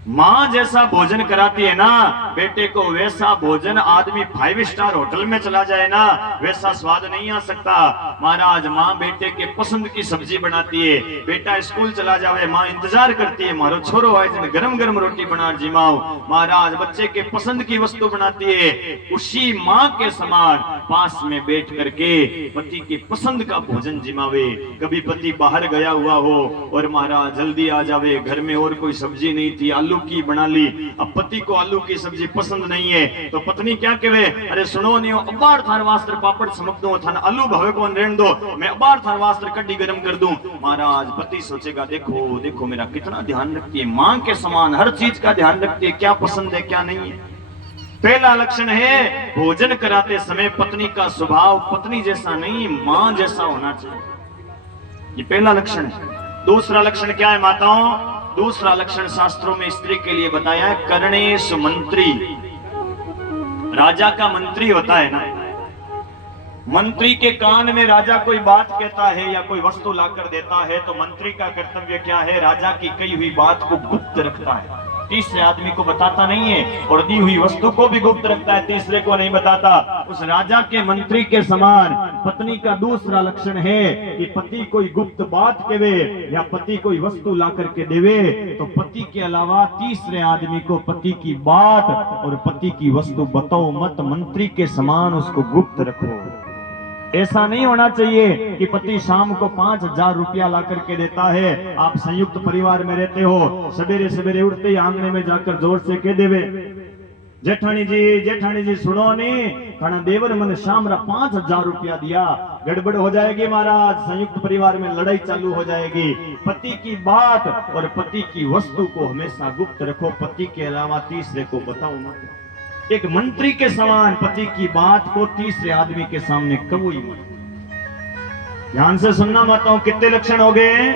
मां जैसा भोजन कराती है ना बेटे को, वैसा भोजन आदमी 5 स्टार होटल में चला जाए ना वैसा स्वाद नहीं आ सकता। महाराज मां बेटे के पसंद की सब्जी बनाती है, बेटा स्कूल चला जावे मां इंतजार करती है, मारो छोरो आए गरम गरम रोटी बना जिमाओ। महाराज बच्चे के पसंद की वस्तु बनाती है, उसी मां के समान पास में बैठ करके पति की पसंद का भोजन जिमावे। कभी पति बाहर गया हुआ हो और महाराज जल्दी आ जावे, घर में और कोई सब्जी नहीं थी, आलू की बना ली, अब पति को आलू की सब्जी पसंद नहीं है तो पत्नी क्या कहे, अरे सुनो नहीं अबार थार वास्त्र पापड़ समक दो, थान आलू भावे को रहने दो, मैं अबार थार वास्त्र कड्डी गरम कर दूं। महाराज पति सोचेगा, देखो देखो मेरा कितना ध्यान रखती है, मां के समान हर चीज का ध्यान रखती है, क्या पसंद है क्या नहीं है। पहला लक्षण है भोजन कराते समय पत्नी का स्वभाव पत्नी जैसा नहीं मां जैसा होना चाहिए, ये पहला लक्षण है। दूसरा लक्षण क्या है माताओं? दूसरा लक्षण शास्त्रों में स्त्री के लिए बताया है, कर्णेश मंत्री। राजा का मंत्री होता है ना, मंत्री के कान में राजा कोई बात कहता है या कोई वस्तु लाकर देता है तो मंत्री का कर्तव्य क्या है? राजा की कही हुई बात को गुप्त रखता है, तीसरे आदमी को बताता नहीं है और दी हुई वस्तु को भी गुप्त रखता है, तीसरे को नहीं बताता। उस राजा के मंत्री के समान पत्नी का दूसरा लक्षण है कि पति कोई गुप्त बात कहे या पति कोई वस्तु ला करके देवे तो पति के अलावा तीसरे आदमी को पति की बात और पति की वस्तु बताओ मत, मंत्री के समान उसको गुप्त रखो। ऐसा नहीं होना चाहिए कि पति शाम को 5,000 रुपया ला करके देता है, आप संयुक्त परिवार में रहते हो, सवेरे सवेरे उठते ही आंगने में जाकर जोर से कह देवे जेठानी जी सुनो नहीं खाना देवर मन शाम 5,000 रुपया दिया, गड़बड़ हो जाएगी महाराज, संयुक्त परिवार में लड़ाई चालू हो जाएगी। पति की बात और पति की वस्तु को हमेशा गुप्त रखो, पति के अलावा तीसरे को बताओ मत। एक मंत्री के समान पति की बात को तीसरे आदमी के सामने कबो ही मत। ध्यान से सुनना माताओं, कितने लक्षण हो गए?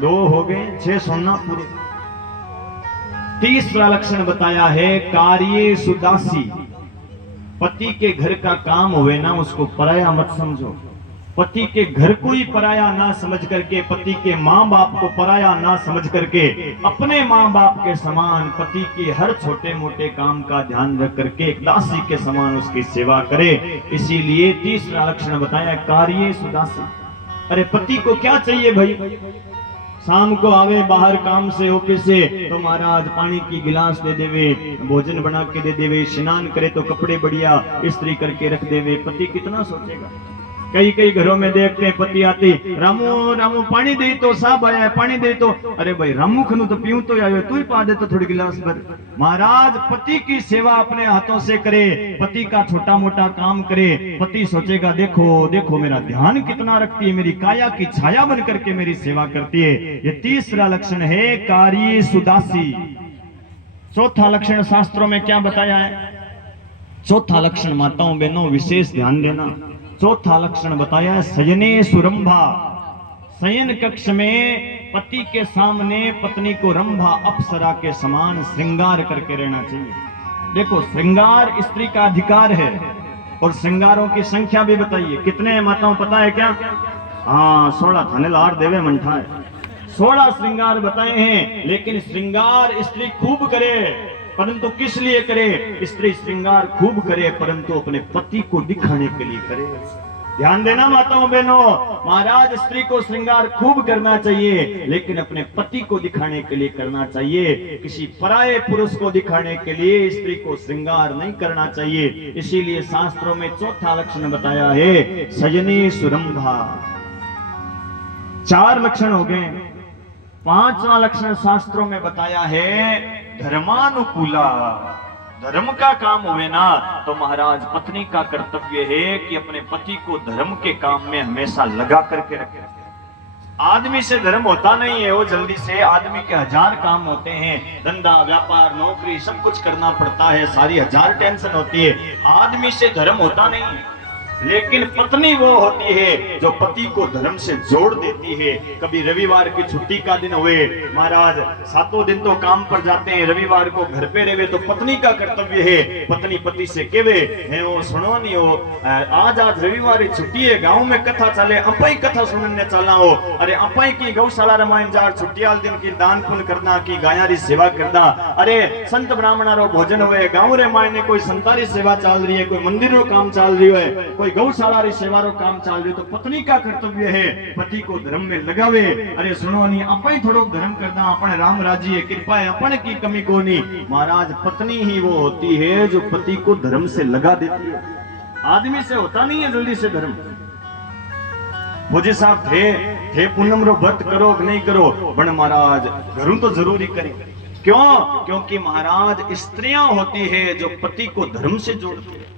2 हो गए, 6 सुनना पूरे। तीसरा लक्षण बताया है कार्ये सुदासी। पति के घर का काम हुए ना उसको पराया मत समझो, पति के घर को ही पराया ना समझ करके, पति के माँ बाप को पराया ना समझ करके अपने माँ बाप के समान पति के हर छोटे मोटे काम का ध्यान रख करके एक दासी के समान उसकी सेवा करे। इसीलिए तीसरा लक्षण बताया कार्ये सुदासी। अरे पति को क्या चाहिए भाई? शाम को आवे बाहर काम से ऑफिस से तो महाराज पानी की गिलास दे देवे, भोजन बना के दे देवे, स्नान करे तो कपड़े बढ़िया इस्त्री करके रख देवे। पति कितना सोचेगा? कई कई घरों में देखते हैं पति आते रामू रामू पानी दे तो साहब आया है, पानी दे तो, अरे भाई रामू खनू तो पीऊं तो आयो, तू ही पा दे तो थोड़ी गिलास भर। महाराज पति की सेवा अपने हाथों से करे, पति का छोटा मोटा काम करे, पति सोचेगा देखो देखो मेरा ध्यान कितना रखती है, मेरी काया की छाया बन करके मेरी सेवा करती है। ये तीसरा लक्षण है कार्ये सुदासी। चौथा लक्षण शास्त्रों में क्या बताया है? चौथा लक्षण माताओं बहनों विशेष ध्यान देना, चौथा लक्षण बताया है शयने सुरंभा। शयन कक्ष में पति के सामने पत्नी को रंभा अप्सरा के समान श्रृंगार करके रहना चाहिए। देखो श्रृंगार स्त्री का अधिकार है और श्रृंगारों की संख्या भी बताइए कितने हैं माताओं, पता है क्या? हाँ 16 थाने लार देवे मंठा है, 16 श्रृंगार बताए हैं। लेकिन श्रृंगार स्त्री खूब करे, परंतु किस लिए करे? स्त्री श्रृंगार खूब करे परंतु अपने पति को दिखाने के लिए करे। ध्यान देना माताओं बहनों, महाराज स्त्री को श्रृंगार खूब करना चाहिए लेकिन अपने पति को दिखाने के लिए करना चाहिए। किसी पराये पुरुष को दिखाने के लिए स्त्री को श्रृंगार नहीं करना चाहिए। इसीलिए शास्त्रों में चौथा लक्षण बताया है सजने सुरंभा। 4 लक्षण हो गए। 5वां लक्षण शास्त्रों में बताया है धर्मानुकूला। धर्म का काम हुए ना तो महाराज पत्नी का कर्तव्य है कि अपने पति को धर्म के काम में हमेशा लगा करके रखे। आदमी से धर्म होता नहीं है, वो जल्दी से, आदमी के 1000 काम होते हैं, धंधा व्यापार नौकरी सब कुछ करना पड़ता है, सारी 1000 टेंशन होती है, आदमी से धर्म होता नहीं है। लेकिन पत्नी वो होती है जो पति को धर्म से जोड़ देती है। कभी रविवार की छुट्टी का दिन हुए, महाराज 7 दिन तो काम पर जाते हैं, रविवार को घर पे रहे तो पत्नी का कर्तव्य है पत्नी पति से केवे है वो सुनो नहीं हो आज रविवार छुट्टी है, गाँव में कथा चले, अपाई कथा सुनने चला हो, अरे अपाई की गौशाला रामायण जार छुट्टियाल दिन की दान पुण्य करना की गायारी सेवा करना, अरे संत ब्राह्मणारो भोजन हुए, गाँव रे मायने कोई संतारी सेवा चल रही है, कोई मंदिर रो काम चल रही है, कोई गौशाला री सेवा रो काम चल रही, तो पत्नी का कर्तव्य है पति को धर्म में लगावे। अरे सुनो नहीं अपने थोड़ो धर्म करना, अपने राम राजी है कृपा है, अपने की कमी को नहीं। महाराज पत्नी ही वो होती है जो पति को धर्म से लगा देती है, आदमी से होता नहीं है जल्दी से धर्म। मुझे साहब थे पूनम रो व्रत करो कि नहीं करो, पण महाराज घरों तो जरूरी करें। क्यों? क्योंकि महाराज स्त्रियां होती है जो पति को धर्म से जोड़ती है।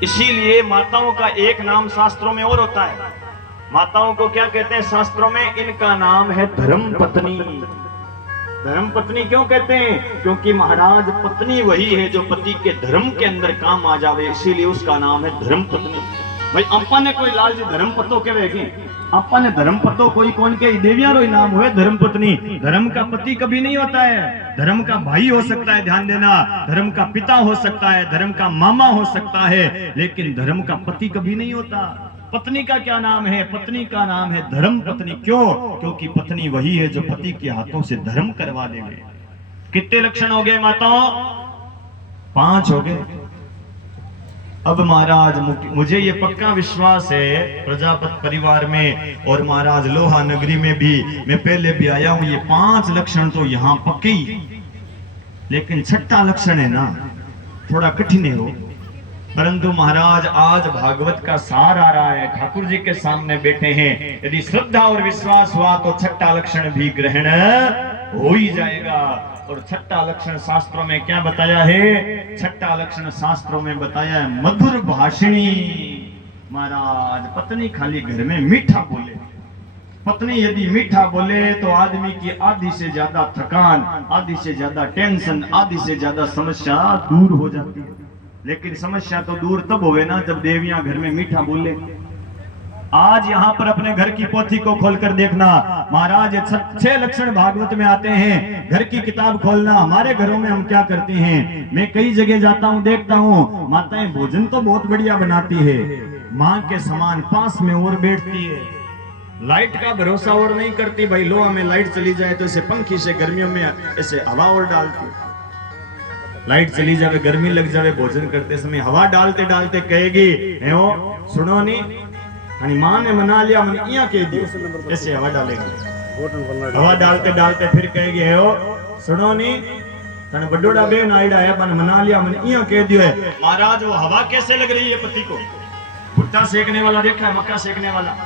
इसीलिए माताओं का एक नाम शास्त्रों में और होता है। माताओं को क्या कहते हैं शास्त्रों में? इनका नाम है धर्म पत्नी। धर्म पत्नी क्यों कहते हैं? क्योंकि महाराज पत्नी वही है जो पति के धर्म के अंदर काम आ जावे, इसीलिए उसका नाम है धर्म पत्नी। भाई अपा ने कोई लाल जी धर्म पतो के वेगी, अपा ने धर्म पतो कोई कौन के देवियां रो नाम हुए धर्म पत्नी। धर्म का पति कभी नहीं होता है, धर्म का भाई हो सकता है, ध्यान देना, धर्म का पिता हो सकता है, धर्म का मामा हो सकता है, लेकिन धर्म का पति कभी नहीं होता। पत्नी का क्या नाम है? पत्नी का नाम है धर्म पत्नी। क्यों? क्योंकि पत्नी वही है जो पति के हाथों से धर्म करवा देवे। कितने लक्षण हो गए माताओं? 5 हो गए। अब महाराज मुझे ये पक्का विश्वास है प्रजापत परिवार में और महाराज लोहा नगरी में भी मैं पहले भी आया हूं, ये 5 लक्षण तो यहाँ पक्के ही, लेकिन 6ठा लक्षण है ना थोड़ा कठिन है हो। परंतु महाराज आज भागवत का सार आ रहा है, ठाकुर जी के सामने बैठे हैं, यदि श्रद्धा और विश्वास हुआ तो 6ठा लक्षण भी ग्रहण हो ही जाएगा। और 6ठा लक्षण शास्त्रों में क्या बताया है? 6ठा लक्षण शास्त्रों में बताया है मधुर भाषिणी। महाराज पत्नी खाली घर में मीठा बोले, पत्नी यदि मीठा बोले तो आदमी की आधी से ज्यादा थकान, आधी से ज्यादा टेंशन, आधी से ज्यादा समस्या दूर हो जाती है। लेकिन समस्या तो दूर तब होवे ना जब देवियां घर में मीठा बोले। आज यहाँ पर अपने घर की पोथी को खोलकर देखना महाराज, 6 लक्षण भागवत में आते हैं। घर की किताब खोलना, हमारे घरों में हम क्या करते हैं। मैं कई जगह जाता हूँ, देखता हूँ माताएं भोजन तो बहुत बढ़िया बनाती है, माँ के समान पास में और बैठती है, लाइट का भरोसा और नहीं करती। भाई लोहा में लाइट चली जाए तो ऐसे पंखी से गर्मियों में ऐसे हवा और डालती, लाइट चली जावे गर्मी लग जावे, भोजन करते समय हवा डालते डालते कहेगी सुनो नहीं, माँ ने मना लिया मैंने यहाँ कह दियो, ऐसे हवा डालेगी। हवा डालते डालते फिर कहेगी सुनो नहीं, तने बडोड़ा बेन आइडा है मैंने मना लिया मैंने यहाँ कह दियो है। महाराज वो हवा कैसे लग रही है पति को? भुट्टा सेकने वाला देखा है, मक्का सेकने वाला,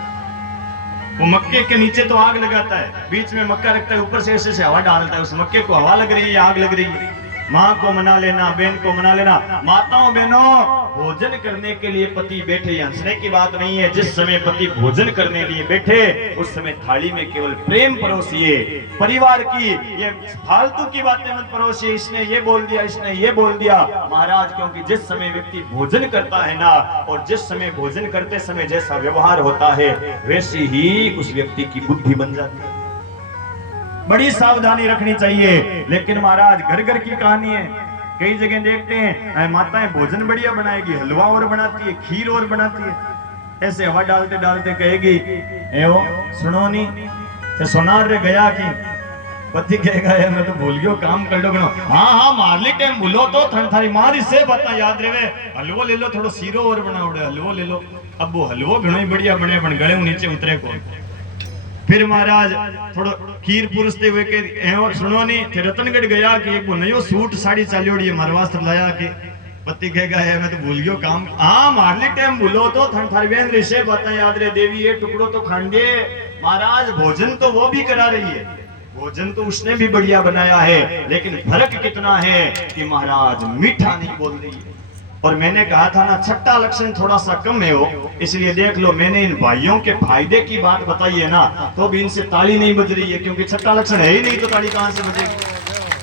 वो मक्के के नीचे तो आग लगाता है, बीच में मक्का रखता है, ऊपर से ऐसे से हवा डालता है, उस मक्के को हवा लग रही है, आग लग रही है। माँ को मना लेना, बहन को मना लेना। माताओं बहनों, भोजन करने के लिए पति बैठे, हंसने की बात नहीं है। जिस समय पति भोजन करने लिए बैठे उस समय थाली में केवल प्रेम परोसिए, परिवार की ये फालतू की बातें मत परोसिए, इसने ये बोल दिया, इसने ये बोल दिया। महाराज क्योंकि जिस समय व्यक्ति भोजन करता है ना, और जिस समय भोजन करते समय जैसा व्यवहार होता है वैसी ही उस व्यक्ति की बुद्धि बन जाती है। बड़ी सावधानी रखनी चाहिए। लेकिन महाराज घर घर की कहानी है, कई जगह देखते हैं माताएं भोजन बढ़िया बनाएगी, हलवा और बनाती है, खीर और बनाती है, ऐसे हवा डालते डालते कहेगी सुनो नहीं तो सोनार रे गया कि पति कहेगा मैं तो भूल गयो काम कर लो। हाँ मारली टाइम भूलो तो थारी मारी से बात याद रहे, हलवो ले लो, थोड़ा सीरो और बनाओ, हलवो ले लो। अब वो हलवो घणो ही बढ़िया बने बन गले नीचे उतरे को। फिर महाराज थोड़ा खीर पुरसते हुए के सुनो नहीं थे रतनगढ़ गया कि एक वो नयो सूट साड़ी चालियोड़ी है मारवा वास्ते लाया के पति कहेगा है मैं तो भूल गयो काम। हाँ मारली टाइम भूलो तो थारी बहन ऋषि बात याद रहे, देवी ये टुकड़ो तो खांडे। महाराज भोजन तो वो भी करा रही है, भोजन तो उसने भी बढ़िया बनाया है, लेकिन फर्क कितना है कि महाराज मीठा नहीं बोल रही है। और मैंने कहा था ना 6ठा लक्षण थोड़ा सा कम है हो, इसलिए देख लो मैंने इन भाइयों के फायदे की बात बताई है ना, तो भी इनसे ताली नहीं बज रही है, क्योंकि 6ठा लक्षण है ही नहीं तो ताली कहां से बजेगी।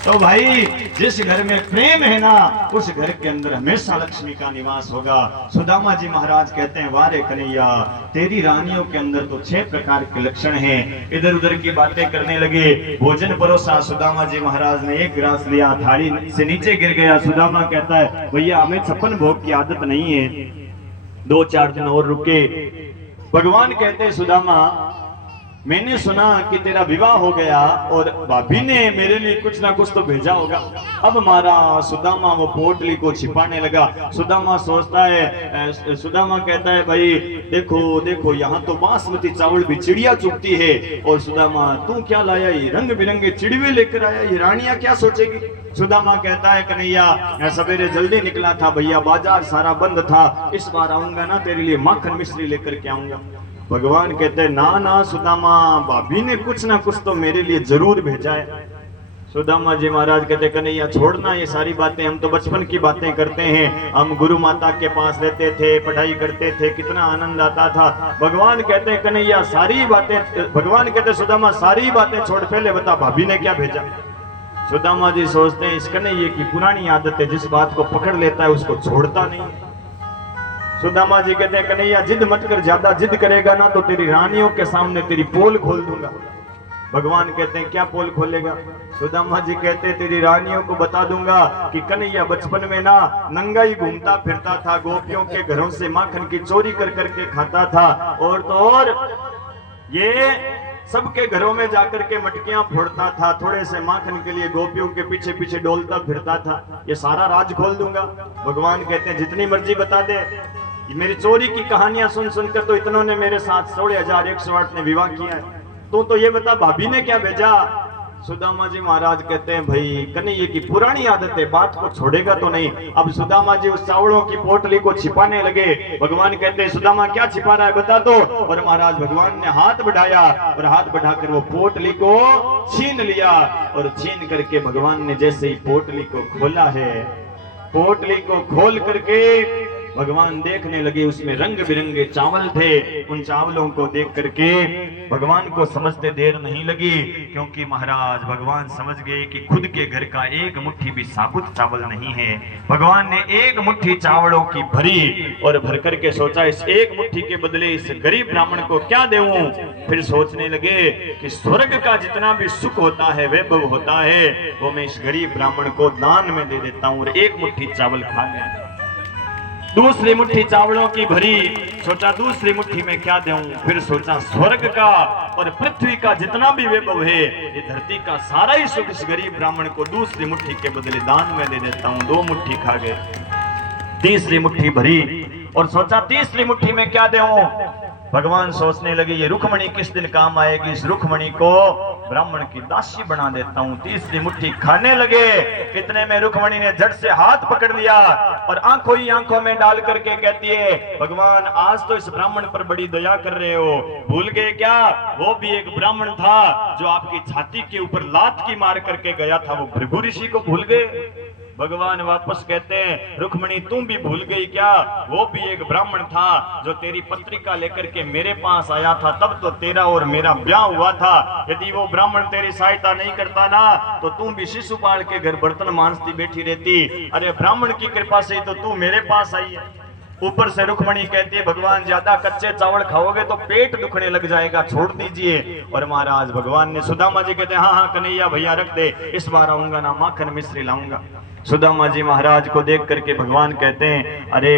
तो भाई जिस घर में प्रेम है ना उस घर के अंदर हमेशा लक्ष्मी का निवास होगा। सुदामा जी महाराज कहते हैं वारे कन्हैया तेरी रानियों के अंदर तो 6 प्रकार के लक्षण हैं। इधर उधर की बातें करने लगे, भोजन परोसा, सुदामा जी महाराज ने एक गिलास लिया, थाली से नीचे गिर गया। सुदामा कहता है भैया हमें 56 भोग की आदत नहीं है, 2-4 दिन और रुके। भगवान कहते हैं सुदामा मैंने सुना कि तेरा विवाह हो गया और भाभी ने मेरे लिए कुछ ना कुछ तो भेजा होगा। अब हमारा सुदामा वो पोटली को छिपाने लगा। सुदामा सोचता है, सुदामा कहता है भाई देखो देखो यहाँ तो बासमती चावल भी चिड़िया चुगती है। और सुदामा तू क्या लाया, ये रंग बिरंगे चिड़वे लेकर आया, ये रानियां क्या सोचेगी। सुदामा कहता है कन्हैया सवेरे जल्दी निकला था भैया, बाजार सारा बंद था, इस बार आऊंगा ना तेरे लिए माखन मिश्री लेकर के आऊंगा। भगवान कहते हैं ना ना सुदामा, भाभी ने कुछ ना कुछ तो मेरे लिए जरूर भेजा है। सुदामा जी महाराज कहते कन्हैया छोड़ना ये सारी बातें, हम तो बचपन की बातें करते हैं, हम गुरु माता के पास रहते थे, पढ़ाई करते थे, कितना आनंद आता था। भगवान कहते हैं कन्हैया सारी बातें, भगवान कहते सुदामा सारी बातें छोड़, पहले बता भाभी ने क्या भेजा। सुदामा जी सोचते हैं इस कन्हैया की पुरानी आदत है, जिस बात को पकड़ लेता है उसको छोड़ता नहीं। सुदामा जी कहते हैं कन्हैया जिद मत कर, ज्यादा जिद करेगा ना तो तेरी रानियों के सामने तेरी पोल खोल दूंगा। भगवान कहते हैं क्या पोल खोलेगा। सुदामा जी कहते हैं तेरी रानियों को बता दूंगा कि कन्हैया बचपन में ना नंगा ही घूमता फिरता था, गोपियों के घरों से माखन की चोरी कर करके खाता था, और तो और ये सबके घरों में जाकर के मटकियां फोड़ता था, थोड़े से माखन के लिए गोपियों के पीछे पीछे डोलता फिरता था। ये सारा राज खोल दूंगा। भगवान कहते हैं जितनी मर्जी बता दे, ये मेरी चोरी की कहानियां सुन सुनकर तो इतनों ने मेरे साथ 16,108 ने विवाह किया है। तो ये बता भाभी ने क्या भेजा? सुदामा जी महाराज कहते हैं भाई कन्हैया की पुरानी आदत है, बात को छोड़ेगा तो नहीं। अब सुदामा जी उस चावलों की पोटली को छिपाने लगे। भगवान कहते हैं सुदामा क्या छिपा रहा है बता दो। और महाराज भगवान ने हाथ बढ़ाया और हाथ बढ़ाकर वो पोटली को छीन लिया। और छीन करके भगवान ने जैसे ही पोटली को खोला है, पोटली को खोल करके भगवान देखने लगे, उसमें रंग बिरंगे चावल थे। उन चावलों को देख करके भगवान को समझते देर नहीं लगी, क्योंकि महाराज भगवान समझ गए कि खुद के घर का एक मुट्ठी भी साबुत चावल नहीं है। भगवान ने एक मुट्ठी चावलों की भरी और भर करके सोचा इस एक मुट्ठी के बदले इस गरीब ब्राह्मण को क्या देऊं। फिर सोचने लगे कि स्वर्ग का जितना भी सुख होता है, वैभव होता है, वो मैं इस गरीब ब्राह्मण को दान में दे देता हूं। और एक मुट्ठी चावल खा गया। दूसरी मुट्ठी चावलों की भरी, सोचा दूसरी मुट्ठी में क्या दूं। फिर सोचा स्वर्ग का और पृथ्वी का जितना भी वैभव है, ये धरती का सारा ही सुख इस गरीब ब्राह्मण को दूसरी मुट्ठी के बदले दान में दे देता हूं। 2 मुट्ठी खा गए। तीसरी मुट्ठी भरी और सोचा तीसरी मुट्ठी में क्या दूं। भगवान सोचने लगे ये रुक्मणी किस दिन काम आएगी, इस रुक्मणी को ब्राह्मण की दासी बना देता हूं। तीसरी मुट्ठी खाने लगे। इतने में रुक्मणी ने झट से हाथ पकड़ लिया और आंखों ही आंखों में डाल करके कहती है भगवान आज तो इस ब्राह्मण पर बड़ी दया कर रहे हो, भूल गए क्या वो भी एक ब्राह्मण था जो आपकी छाती के ऊपर लात की मार करके गया था, वो भृगु ऋषि को भूल गए। भगवान वापस कहते हैं रुक्मणी तुम भी भूल गई क्या, वो भी एक ब्राह्मण था जो तेरी पत्रिका लेकर के मेरे पास आया था, तब तो तेरा और मेरा ब्याह हुआ था। यदि वो ब्राह्मण तेरी सहायता नहीं करता ना तो तुम भी शिशुपाल के घर बर्तन मांजती बैठी रहती। अरे ब्राह्मण की कृपा से तो तू मेरे पास आई है। ऊपर से रुक्मणी कहती है भगवान ज्यादा कच्चे चावल खाओगे तो पेट दुखने लग जाएगा, छोड़ दीजिए। और महाराज भगवान ने सुदामा जी कहते हैं हाँ कन्हैया भैया रख दे, इस बार आऊंगा ना माखन मिश्री लाऊंगा। सुदामा जी महाराज को देख करके भगवान कहते हैं अरे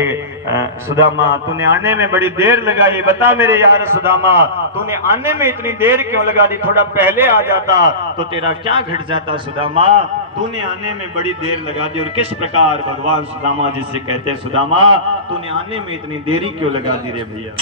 सुदामा तूने आने में बड़ी देर लगाई, बता मेरे यार सुदामा तूने आने में इतनी देर क्यों लगा दी, थोड़ा पहले आ जाता तो तेरा क्या घट जाता सुदामा, तूने आने में बड़ी देर लगा दी। और किस प्रकार भगवान सुदामा जी से कहते हैं सुदामा तूने आने में इतनी देरी क्यों लगा दी रे भैया।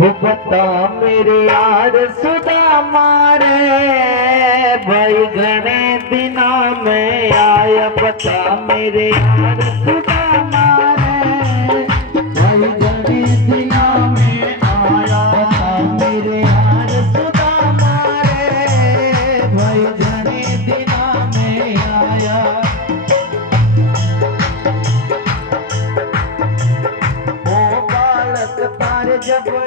बता मेरे यार सुदामा रे भाई घने दिना में आया, बता मेरे यार सुदामा रे भाई घने दिना में आया, बता मेरे यार सुदामा रे भाई घने दिना में आया। ओ बालक तारे जब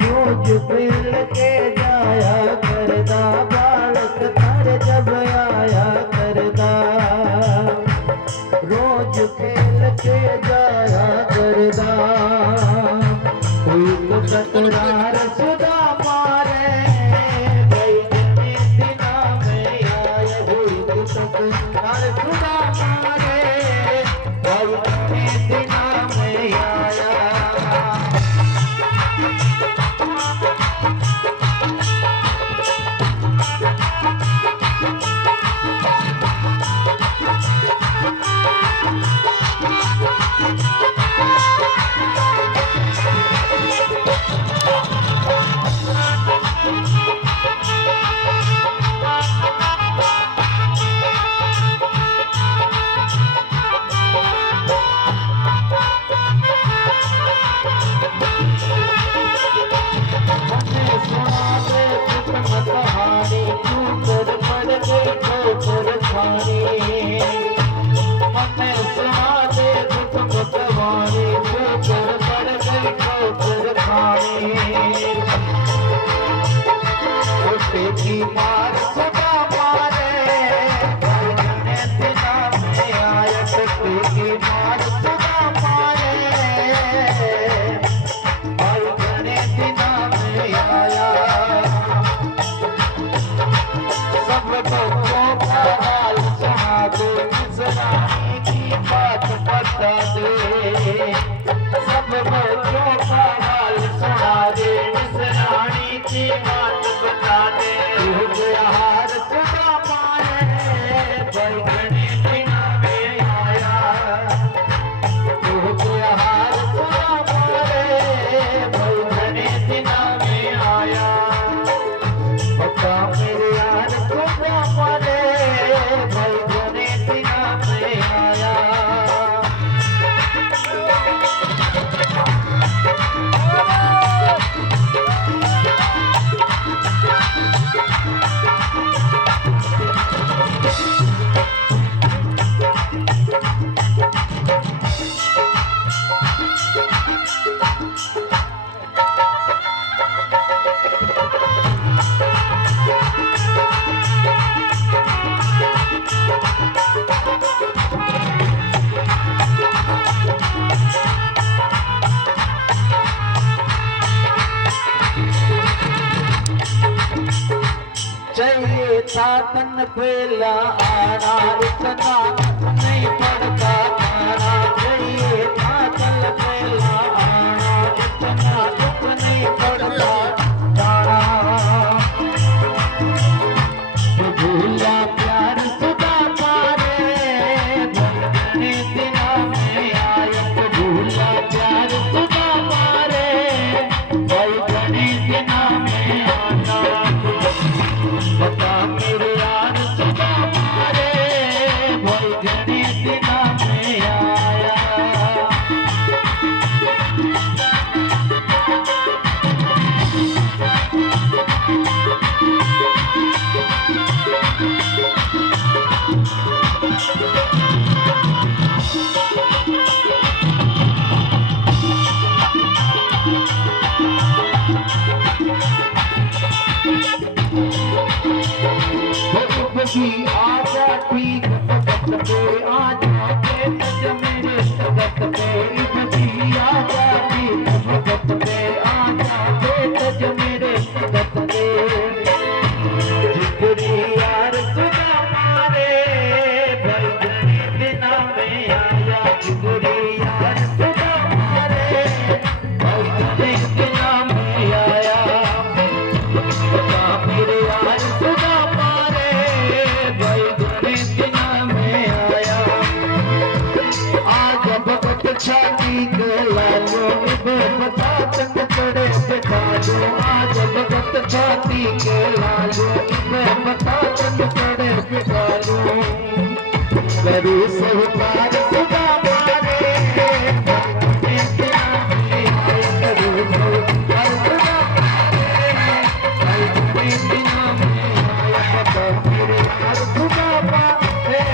रोज खेल के जाया करदा, बालक तारे जब आया करदा, रोज खेल के जाया करदा। कोई तो तकरार सुदामा रे भाई घने दिना में आया, कोई तो तकरार सुदामा रे भाई घने दिना में आया। मार सुदामा रे भाई घने दिना में आया, की मार सुदामा रे भाई घने दिना में आया। सब बच्चों का हाल सुना दे, इस रानी की बात बता दे, सब की बात बता दे। तुझे हार सुदामा रे भाई घने दिना में आया। तुझे हार सुदामा रे भाई घने दिना में आया। बता मेरे यार सुदामा रे भाई घने दिना में आया। चाहिए था तन पेला आना, इतना नहीं पड़ता खाना। चाहिए था तन पेला आना, इतना दुख नहीं पड़ता जाना। तो भूला प्यार सुदामा रे भगने दिना में आया। तो भूला प्यार सुदामा रे भगने दिना में आया। बता मेरे यार सुदामा रे भाई घने दिना में आया। बगी आजा ठीक भगत पे आजा के तज मेरे भगत पे। बगी आजा ठीक भगत पे आजा के तज मेरे भगत पे। जिगरी यार सुदामा रे भाई घने दिना में आया। जिगरी यार सुदामा रे भाई घने दिना में आया। बता मेरे यार सुदामा रे भाई घने दिना में आया। आज भगत छाती के लालो बता तक चढ़े बिठा दो। आज भगत छाती के लालो बता तक चढ़े बिठा दो। करू सहकार सुदामा रे घने दिना में आया। करू सहकार सुदामा रे भाई घने दिना में आया। बता मेरे यार सुदामा रे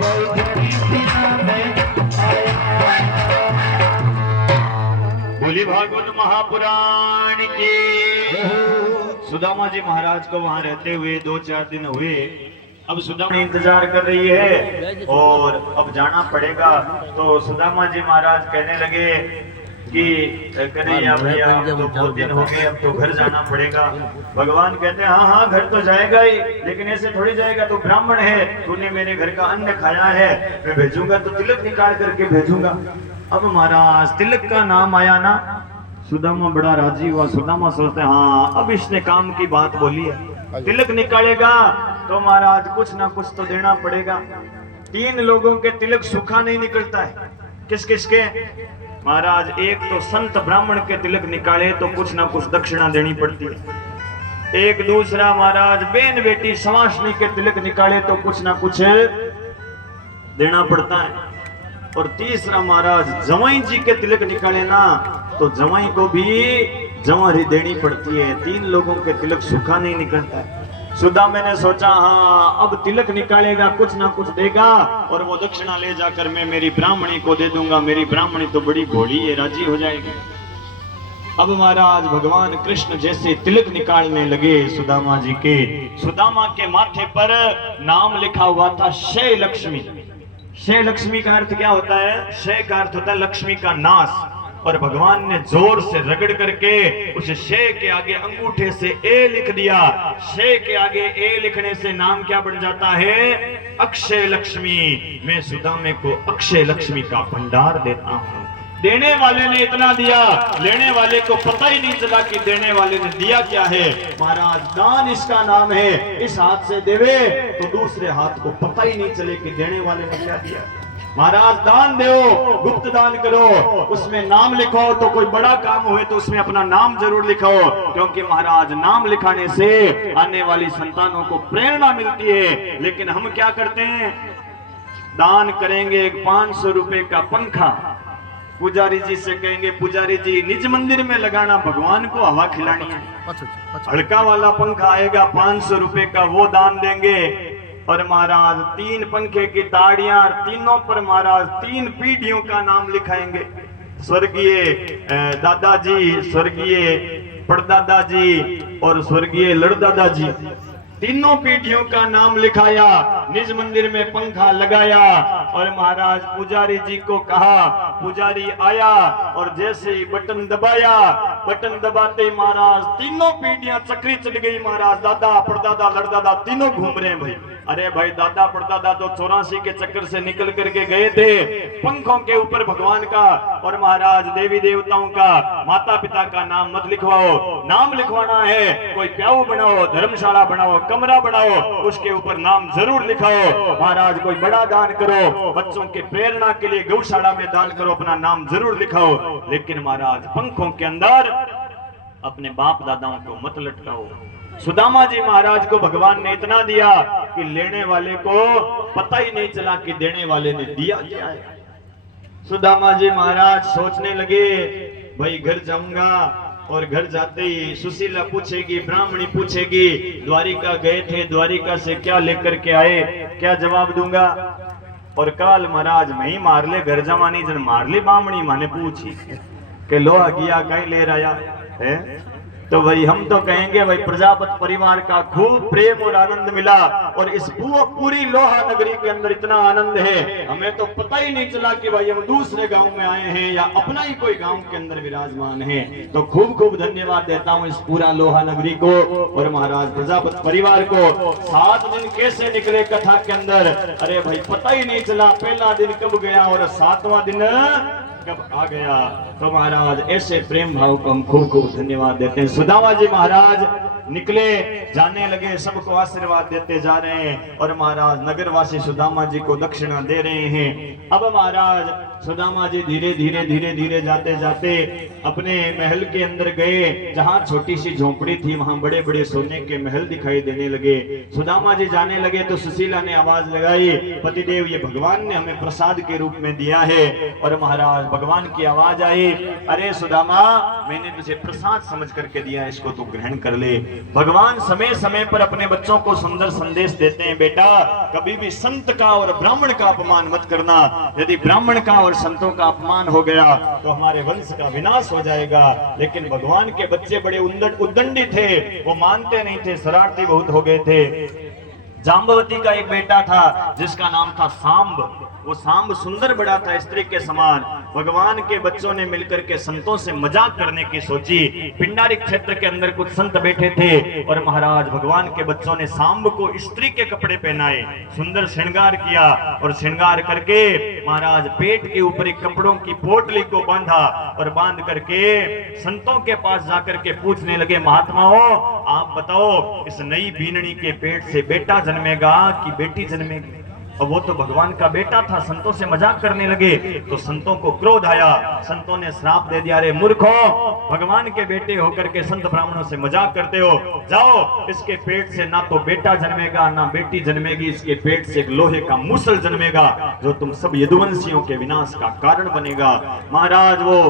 भाई घने दिना में आया। बोली भागवत महापुराण की। सुदामा जी महाराज को वहां रहते हुए 2-4 दिन हुए। अब सुदामा इंतजार कर रही है और अब जाना पड़ेगा। तो सुदामा जी महाराज कहने लगे कि कन्हैया भैया अब तो बहुत दिन हो गए, अब तो घर जाना पड़ेगा। भगवान कहते हैं हाँ हाँ घर तो जाएगा ही, लेकिन ऐसे थोड़ी जाएगा। तू ब्राह्मण है, तूने मेरे घर का अन्न खाया है, मैं भेजूंगा तो तिलक निकाल करके भेजूंगा। अब महाराज तिलक का नाम आया ना, सुदामा बड़ा राजी हुआ। सुदामा सोचते हाँ अब इसने काम की बात बोली है, तिलक निकालेगा तो महाराज कुछ ना कुछ तो देना पड़ेगा। 3 लोगों के तिलक सूखा नहीं निकलता है। किस किस के महाराज? एक तो संत ब्राह्मण के तिलक निकाले तो कुछ ना कुछ दक्षिणा देनी पड़ती है। एक दूसरा महाराज बेन बेटी समासनी के तिलक निकाले तो कुछ ना कुछ देना पड़ता है। और तीसरा महाराज जवाई जी के तिलक निकाले ना तो जवाई को भी जवारी देनी पड़ती है। 3 लोगों के तिलक सूखा नहीं निकलता है। सुदामा ने सोचा हाँ अब तिलक निकालेगा कुछ ना कुछ देगा और वो दक्षिणा ले जाकर मैं मेरी ब्राह्मणी को दे दूंगा। मेरी ब्राह्मणी तो बड़ी भोली है, राजी हो जाएगी। अब महाराज भगवान कृष्ण जैसे तिलक निकालने लगे सुदामा जी के, सुदामा के माथे पर नाम लिखा हुआ था शय लक्ष्मी। शय लक्ष्मी का अर्थ क्या होता है? शय का अर्थ होता है लक्ष्मी का नाश। और भगवान ने जोर से रगड़ करके उस शय के आगे अंगूठे से ए लिख दिया। शय के आगे ए लिखने से नाम क्या बन जाता है? अक्षय लक्ष्मी। मैं सुदामे को अक्षय लक्ष्मी का भंडार देता हूँ। देने वाले ने इतना दिया, लेने वाले को पता ही नहीं चला कि देने वाले ने दिया क्या है। महाराज दान इसका नाम है। इस हाथ से देवे तो दूसरे हाथ को पता ही नहीं चले कि देने वाले ने क्या दिया। महाराज दान दो, गुप्त दान करो, उसमें नाम लिखो, तो कोई बड़ा काम हुए तो उसमें अपना नाम जरूर लिखो, क्योंकि महाराज नाम लिखाने से आने वाली संतानों को प्रेरणा मिलती है। लेकिन हम क्या करते हैं, दान करेंगे 500 रुपए का पंखा, पुजारी जी से कहेंगे पुजारी जी निज मंदिर में लगाना, भगवान को हवा खिलानी है। हल्का वाला पंखा आएगा 500 रुपए का, वो दान देंगे। और महाराज 3 पंखे की ताड़ियां, तीनों पर महाराज 3 पीढ़ियों का नाम लिखाएंगे। स्वर्गीय दादाजी, स्वर्गीय परदादा जी और स्वर्गीय लड़दादा जी, तीनों पीढ़ियों का नाम लिखाया, निज मंदिर में पंखा लगाया। और महाराज पुजारी जी को कहा, पुजारी आया और जैसे ही बटन दबाया, बटन दबाते महाराज तीनों पीढ़ियां चक्री चढ़ गई। महाराज दादा परदादा लड़दादा तीनों घूम रहे हैं भाई। अरे भाई दादा परदादा तो 84 के चक्कर से निकल करके गए थे, पंखों के ऊपर भगवान का और महाराज देवी देवताओं का, माता पिता का नाम मत लिखवाओ। नाम लिखवाना है, कोई प्याऊ बनाओ, धर्मशाला बनाओ, कमरा बनाओ, उसके ऊपर नाम जरूर लिखाओ। महाराज कोई बड़ा दान करो, बच्चों के प्रेरणा के लिए गौशाला में दान करो, अपना नाम जरूर लिखाओ। लेकिन महाराज पंखों के अंदर अपने बाप दादाओं को मत लटकाओ। सुदामा जी महाराज को भगवान ने इतना दिया कि लेने वाले को पता ही नहीं चला कि देने वाले ने दिया क्या है। सुदामा जी महाराज सोचने लगे, भाई घर जाऊंगा, और घर जाते ही सुशीला पूछेगी, ब्राह्मणी पूछेगी, द्वारिका गए थे, द्वारिका से क्या लेकर के आए, क्या जवाब दूंगा। और काल महाराज मैं ही मार ले, घर जमानी जन मार ले, ब्राह्मणी माने पूछी कि लोहा गया कहीं ले रहा है। तो भाई हम तो कहेंगे भाई प्रजापत परिवार का खूब प्रेम और आनंद मिला, और इस पूरी लोहा नगरी के अंदर इतना आनंद है, हमें तो पता ही नहीं चला कि भाई हम दूसरे गांव में आए हैं या अपना ही कोई गांव के अंदर विराजमान है। तो खूब खूब धन्यवाद देता हूं इस पूरा लोहा नगरी को और महाराज प्रजापत परिवार को। 7 दिन कैसे निकले कथा के अंदर, अरे भाई पता ही नहीं चला पहला दिन कब गया और 7वां दिन कब आ गया। तो महाराज ऐसे प्रेम भाव को हम खूब खूब धन्यवाद देते हैं। सुदामा जी महाराज निकले, जाने लगे, सबको आशीर्वाद देते जा रहे हैं और महाराज नगरवासी सुदामा जी को दक्षिणा दे रहे हैं। अब महाराज सुदामा जी धीरे धीरे जाते जाते अपने महल के अंदर गए, जहां छोटी सी झोंपड़ी थी वहां बड़े बड़े सोने के महल दिखाई देने लगे। सुदामा जी जाने लगे तो सुशीला ने आवाज लगाई, पतिदेव ये भगवान ने हमें प्रसाद के रूप में दिया है। और महाराज भगवान की आवाज आई, अरे सुदामा मैंने तुझे प्रसाद समझ करके दिया, इसको तू ग्रहण कर ले। भगवान समय समय पर अपने बच्चों को सुंदर संदेश देते हैं, बेटा कभी भी संत का और ब्राह्मण का अपमान मत करना। यदि ब्राह्मण का और संतों का अपमान हो गया तो हमारे वंश का विनाश हो जाएगा। लेकिन भगवान के बच्चे बड़े उद्दंडी थे, वो मानते नहीं थे, शरारती बहुत हो गए थे। जाम्बवती का एक बेटा था जिसका नाम था सांब। वो सांब सुंदर बड़ा था, स्त्री के समान। भगवान के बच्चों ने मिलकर के संतों से मजाक करने की सोची। पिंडारी क्षेत्र के अंदर कुछ संत बैठे थे और महाराज भगवान के बच्चों ने सांब को स्त्री के कपड़े पहनाए, सुंदर श्रृंगार किया और श्रृंगार करके महाराज पेट के ऊपर एक कपड़ों की पोटली को बांधा और बांध करके संतों के पास जाकर के पूछने लगे, महात्माओं आप बताओ इस नई बीननी के पेट से बेटा जन्मेगा कि बेटी जन्मेगी। और वो तो भगवान का बेटा था, संतों से मजाक करने लगे तो संतों को क्रोध आया। संतों ने श्राप दे दिया, रे मूर्खों, भगवान के बेटे होकर के संत ब्राह्मणों से मजाक करते हो, जाओ इसके पेट से ना तो बेटा जन्मेगा ना बेटी जन्मेगी, इसके पेट से एक लोहे का मूसल जन्मेगा जो तुम सब यदुवंशियों के विनाश का कारण बनेगा। महाराज वो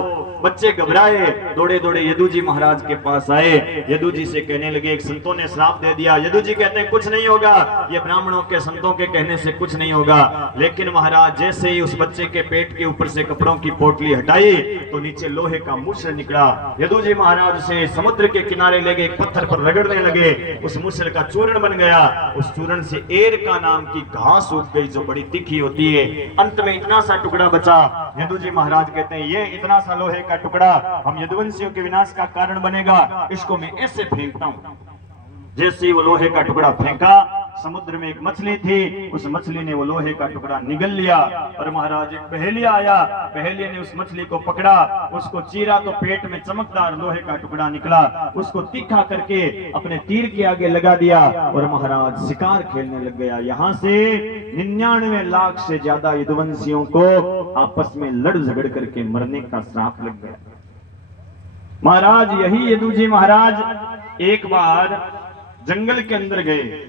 बच्चे घबराए, दौड़े दौड़े यदु जी महाराज के पास आए। यदु जी से कहने लगे, एक संतों ने श्राप दे दिया। यदु जी कहते हैं कुछ नहीं होगा, ये ब्राह्मणों के संतों के कहने से कुछ नहीं होगा। लेकिन महाराज जैसे ही उस बच्चे के पेट के ऊपर से कपड़ों की पोटली हटाई तो नीचे लोहे का मूसल निकला। यदु जी महाराज से समुद्र के किनारे ले गए, एक पत्थर पर रगड़ने लगे, उस मूसल का चूर्ण बन गया। उस चूर्ण से एर का नाम की घास उग गई जो बड़ी तीखी होती है। अंत में इतना सा टुकड़ा बचा। यदु जी महाराज कहते हैं, ये इतना सा लोहे का टुकड़ा हम यदुवंशियों के विनाश का कारण बनेगा, इसको मैं ऐसे फेंकता हूं। जैसे वो लोहे का टुकड़ा फेंका समुद्र में एक मछली थी, उस मछली ने वो लोहे का टुकड़ा निगल लिया। और महाराज एक पहेलिया आया, पहेलिया ने उस मछली को पकड़ा, उसको चीरा तो पेट में चमकदार लोहे का टुकड़ा निकला, उसको तीखा करके अपने तीर के आगे लगा दिया और महाराज शिकार खेलने लग गया। यहाँ से 99 लाख से ज्यादा यदुवंशियों को आपस में लड़ झगड़ करके मरने का श्राप लग गया। महाराज यही यदु जी महाराज एक बार जंगल के अंदर गए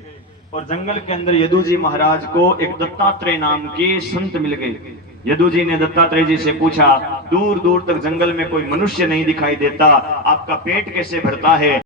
और जंगल के अंदर यदु जी महाराज को एक दत्तात्रेय नाम के संत मिल गए। यदु जी ने दत्तात्रेय जी से पूछा, दूर दूर तक जंगल में कोई मनुष्य नहीं दिखाई देता, आपका पेट कैसे भरता है?